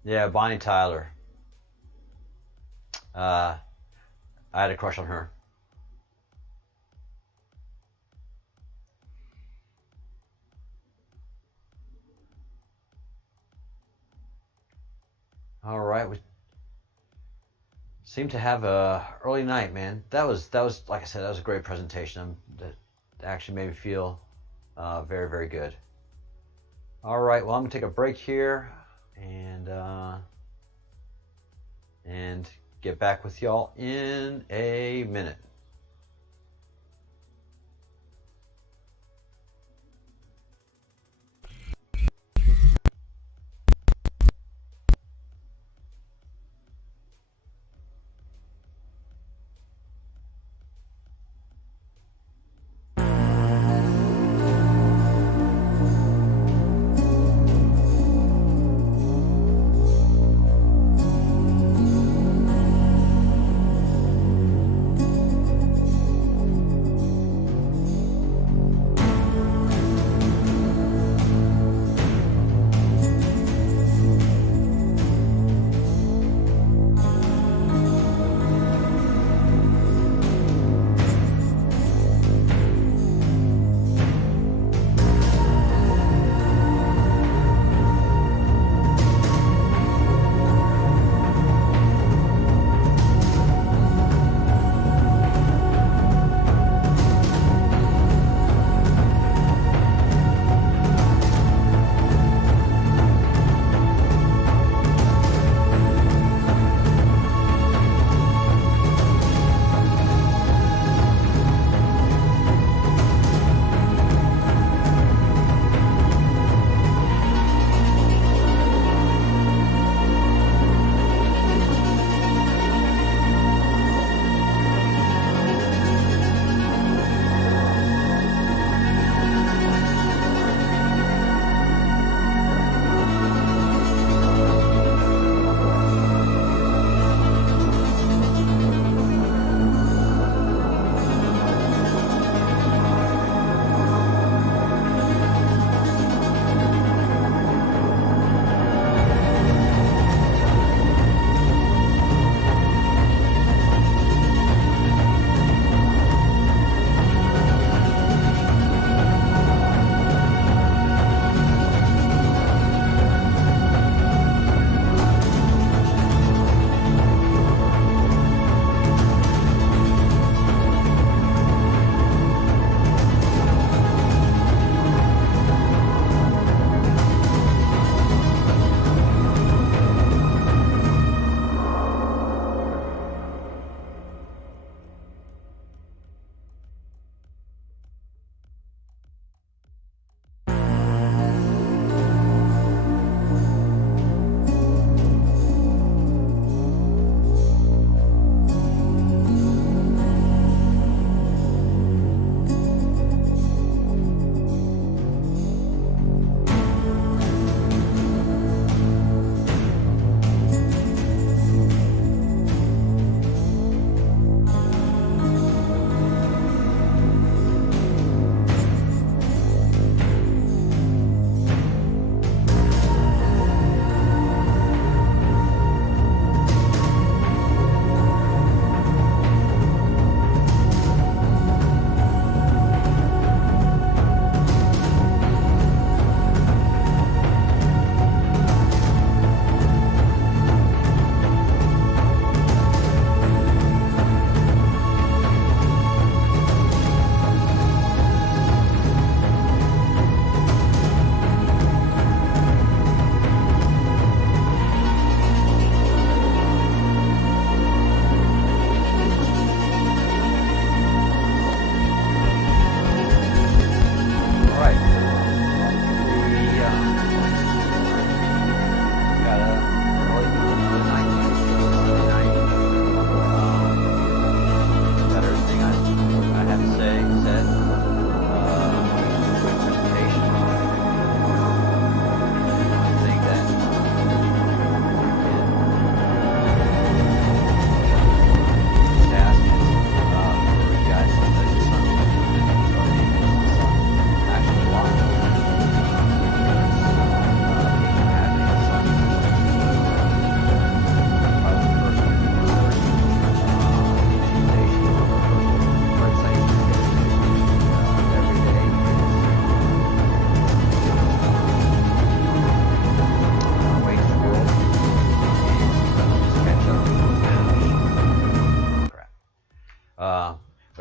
Yeah, Bonnie Tyler. I had a crush on her. All right, we seem to have a early night, man. That was like I said, that was a great presentation. That actually made me feel very, very good. All right, well, I'm gonna take a break here and get back with y'all in a minute.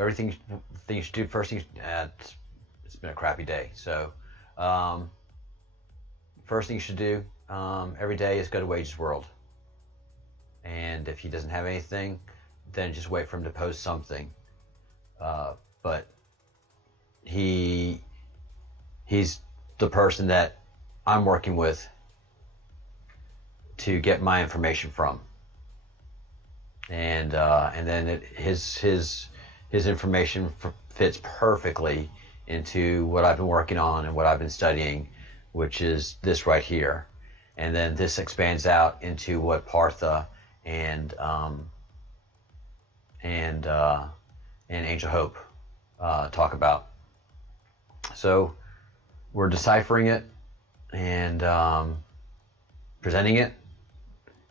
everything you should do. First thing, it's been a crappy day. So, first thing you should do every day is go to Wages World. And if he doesn't have anything, then just wait for him to post something. But he's the person that I'm working with to get my information from. And then his information fits perfectly into what I've been working on and what I've been studying, which is this right here. And then this expands out into what Partha and Angel Hope talk about. So we're deciphering it and presenting it,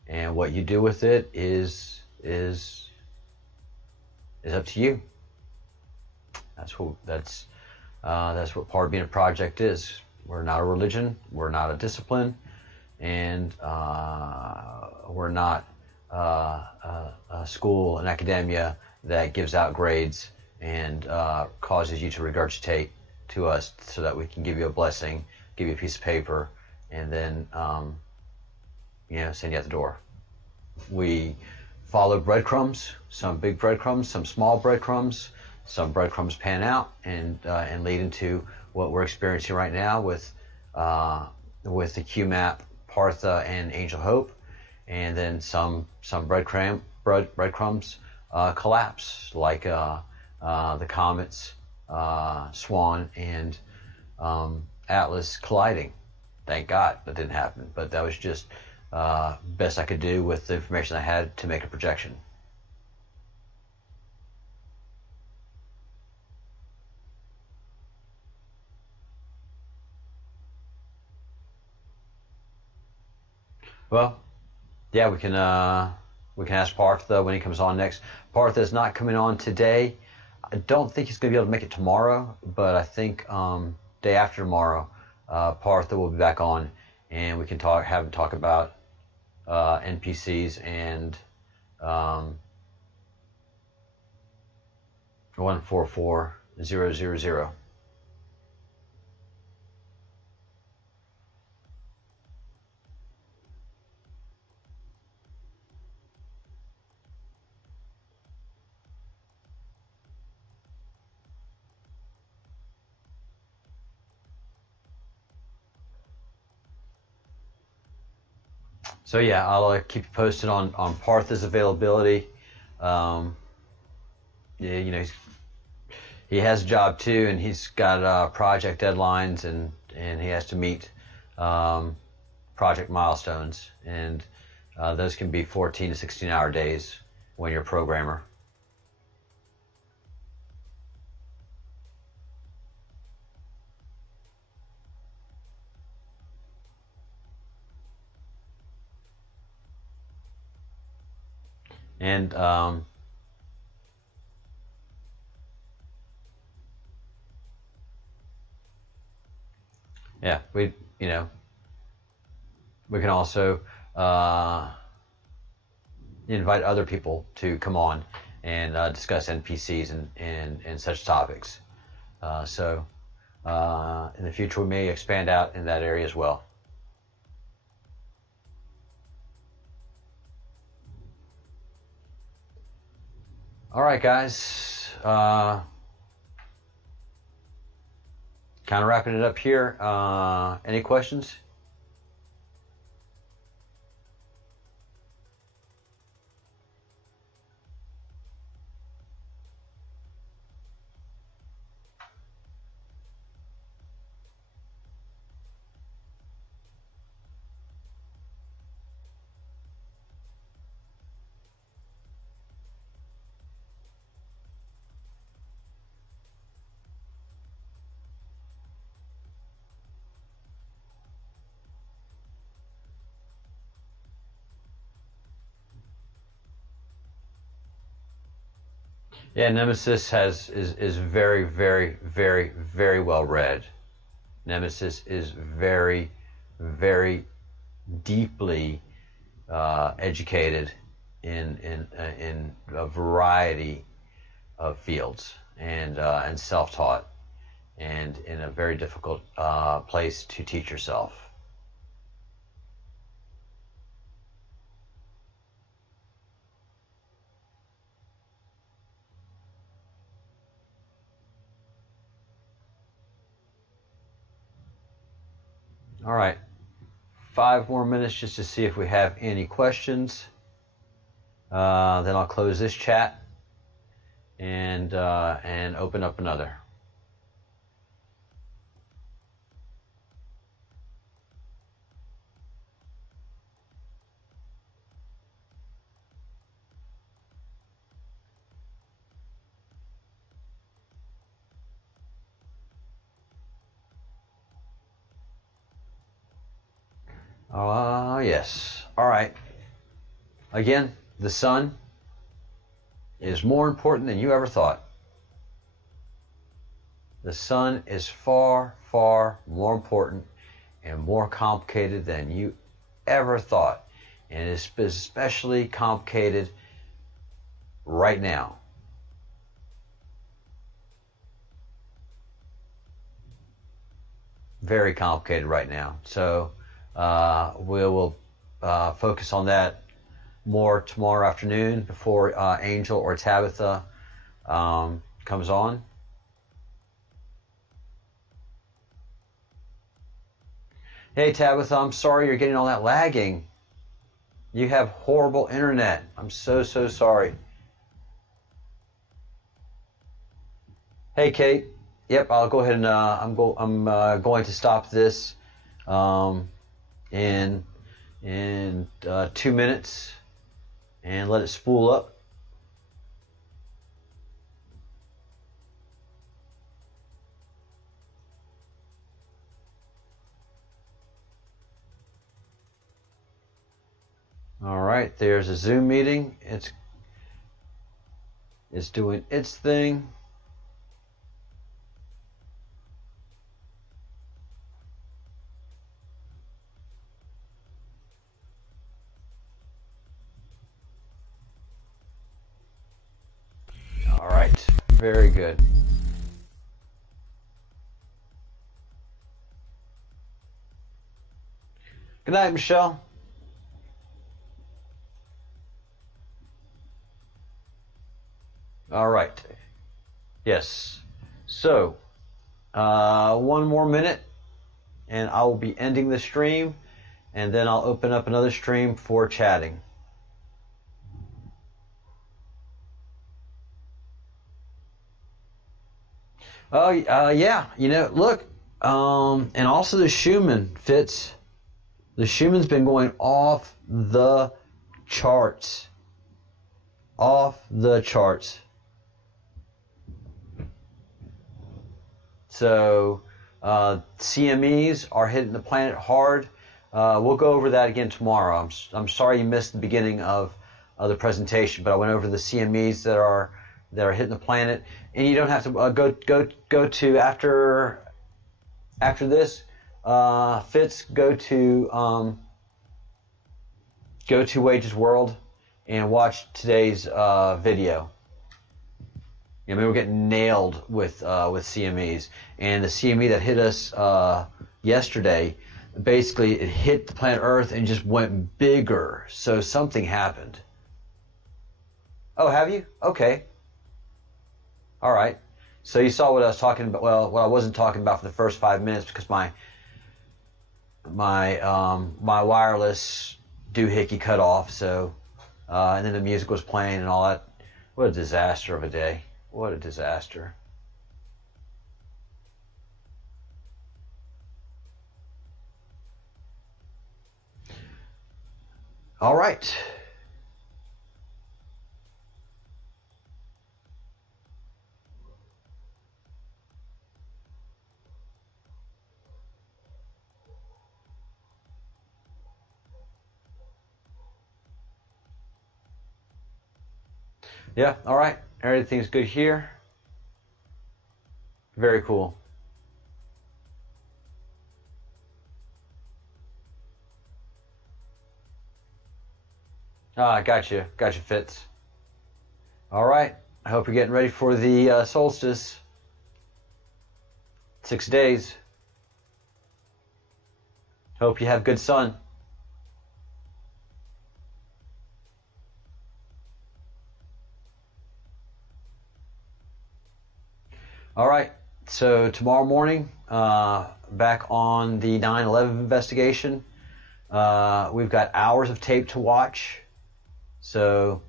and what you do with it is up to you. That's what part of being a project is. We're not a religion. We're not a discipline, and we're not a school, an academia that gives out grades and causes you to regurgitate to us so that we can give you a blessing, give you a piece of paper, and then send you out the door. We follow breadcrumbs, some big breadcrumbs, some small breadcrumbs. Some breadcrumbs pan out and lead into what we're experiencing right now with the QMAP, Partha, and Angel Hope, and then some breadcrumbs collapse, like the comets, Swan, and Atlas colliding. Thank God that didn't happen, but that was just best I could do with the information I had to make a projection. Well, yeah, we can ask Partha when he comes on next. Partha is not coming on today. I don't think he's going to be able to make it tomorrow, but I think day after tomorrow, Partha will be back on, and we can have him talk about NPCs and 144000. So yeah, I'll keep you posted on Partha's availability. He has a job too, and he's got project deadlines, and he has to meet project milestones, and those can be 14 to 16-hour days when you're a programmer. And yeah, we can also invite other people to come on and discuss NPCs and such topics. So in the future, we may expand out in that area as well. All right, guys. Kind of wrapping it up here. Any questions? Yeah, Nemesis is very, very, very, very well read. Nemesis is very, very deeply educated in a variety of fields, and self-taught, and in a very difficult place to teach yourself. All right, 5 more minutes just to see if we have any questions. Then I'll close this chat and open up another. Yes. All right. Again, the sun is more important than you ever thought. The sun is far, far more important and more complicated than you ever thought. And it's especially complicated right now. Very complicated right now. So we will focus on that more tomorrow afternoon before Angel or Tabitha comes on. Hey Tabitha, I'm sorry you're getting all that lagging. You have horrible internet. I'm so sorry. Hey Kate. Yep, I'll go ahead and I'm going to stop this in 2 minutes and let it spool up. All right, there's a Zoom meeting. It's doing its thing. All right, very good. Good night, Michelle. All right. Yes. So, 1 more minute, and I will be ending the stream, and then I'll open up another stream for chatting. Oh, yeah. You know, look, and also the Schumann fits. The Schumann's been going off the charts. Off the charts. So CMEs are hitting the planet hard. We'll go over that again tomorrow. I'm sorry you missed the beginning of the presentation, but I went over the CMEs that are hitting the planet, and you don't have to go to after this. Fitz, go to Wages World and watch today's video. I mean, we're getting nailed with CMEs, and the CME that hit us yesterday, basically it hit the planet Earth and just went bigger. So something happened. Oh, have you? Okay. All right. So you saw what I was talking about. Well, what I wasn't talking about for the first 5 minutes because my wireless doohickey cut off. So and then the music was playing and all that. What a disaster of a day. What a disaster. All right. Yeah, all right. Everything's good here. Very cool. Ah, got you, Fitz. All right. I hope you're getting ready for the solstice. 6 days. Hope you have good sun. All right, so tomorrow morning, back on the 9/11 investigation. We've got hours of tape to watch. So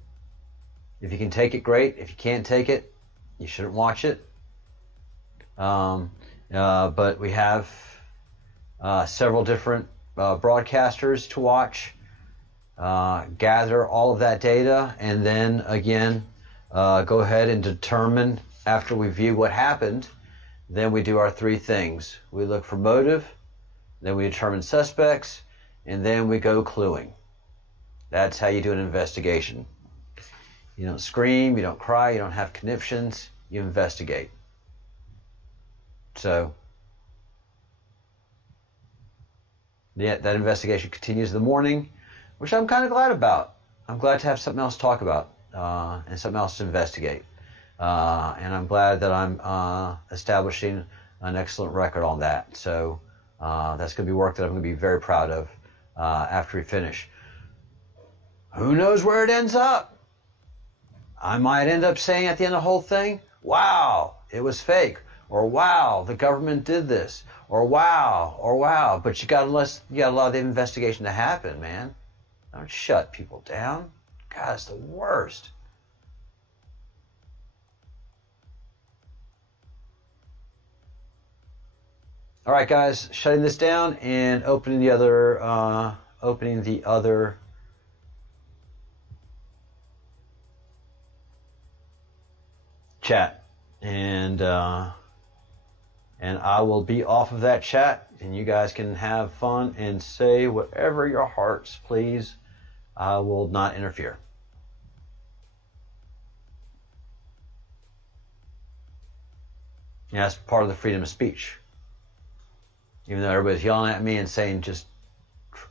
if you can take it, great. If you can't take it, you shouldn't watch it. But we have several different broadcasters to watch. Gather all of that data, and then again, go ahead and determine, after we view what happened, then we do our three things. We look for motive, then we determine suspects, and then we go cluing. That's how you do an investigation. You don't scream, you don't cry, you don't have conniptions, you investigate. So, yeah, that investigation continues in the morning, which I'm kind of glad about. I'm glad to have something else to talk about and something else to investigate. And I'm glad that I'm establishing an excellent record on that. So that's going to be work that I'm going to be very proud of after we finish. Who knows where it ends up? I might end up saying at the end of the whole thing, wow, it was fake. Or wow, the government did this. Or wow. But you got to allow the investigation to happen, man. Don't shut people down. God, it's the worst. All right, guys, shutting this down and opening the other chat, and I will be off of that chat, and you guys can have fun and say whatever your hearts please. I will not interfere. Yeah, that's part of the freedom of speech. Even though everybody's yelling at me and saying just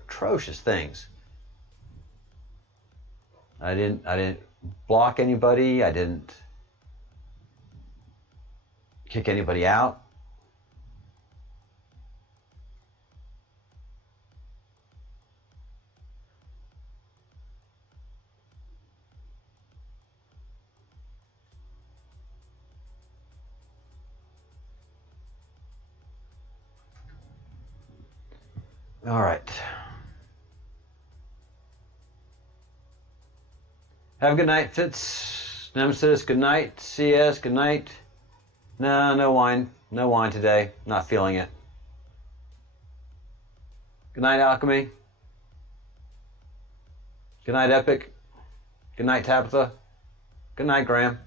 atrocious things. I didn't block anybody. I didn't kick anybody out. All right. Have a good night, Fitz. Nemesis, good night. CS, good night. No wine. No wine today. Not feeling it. Good night, Alchemy. Good night, Epic. Good night, Tabitha. Good night, Graham.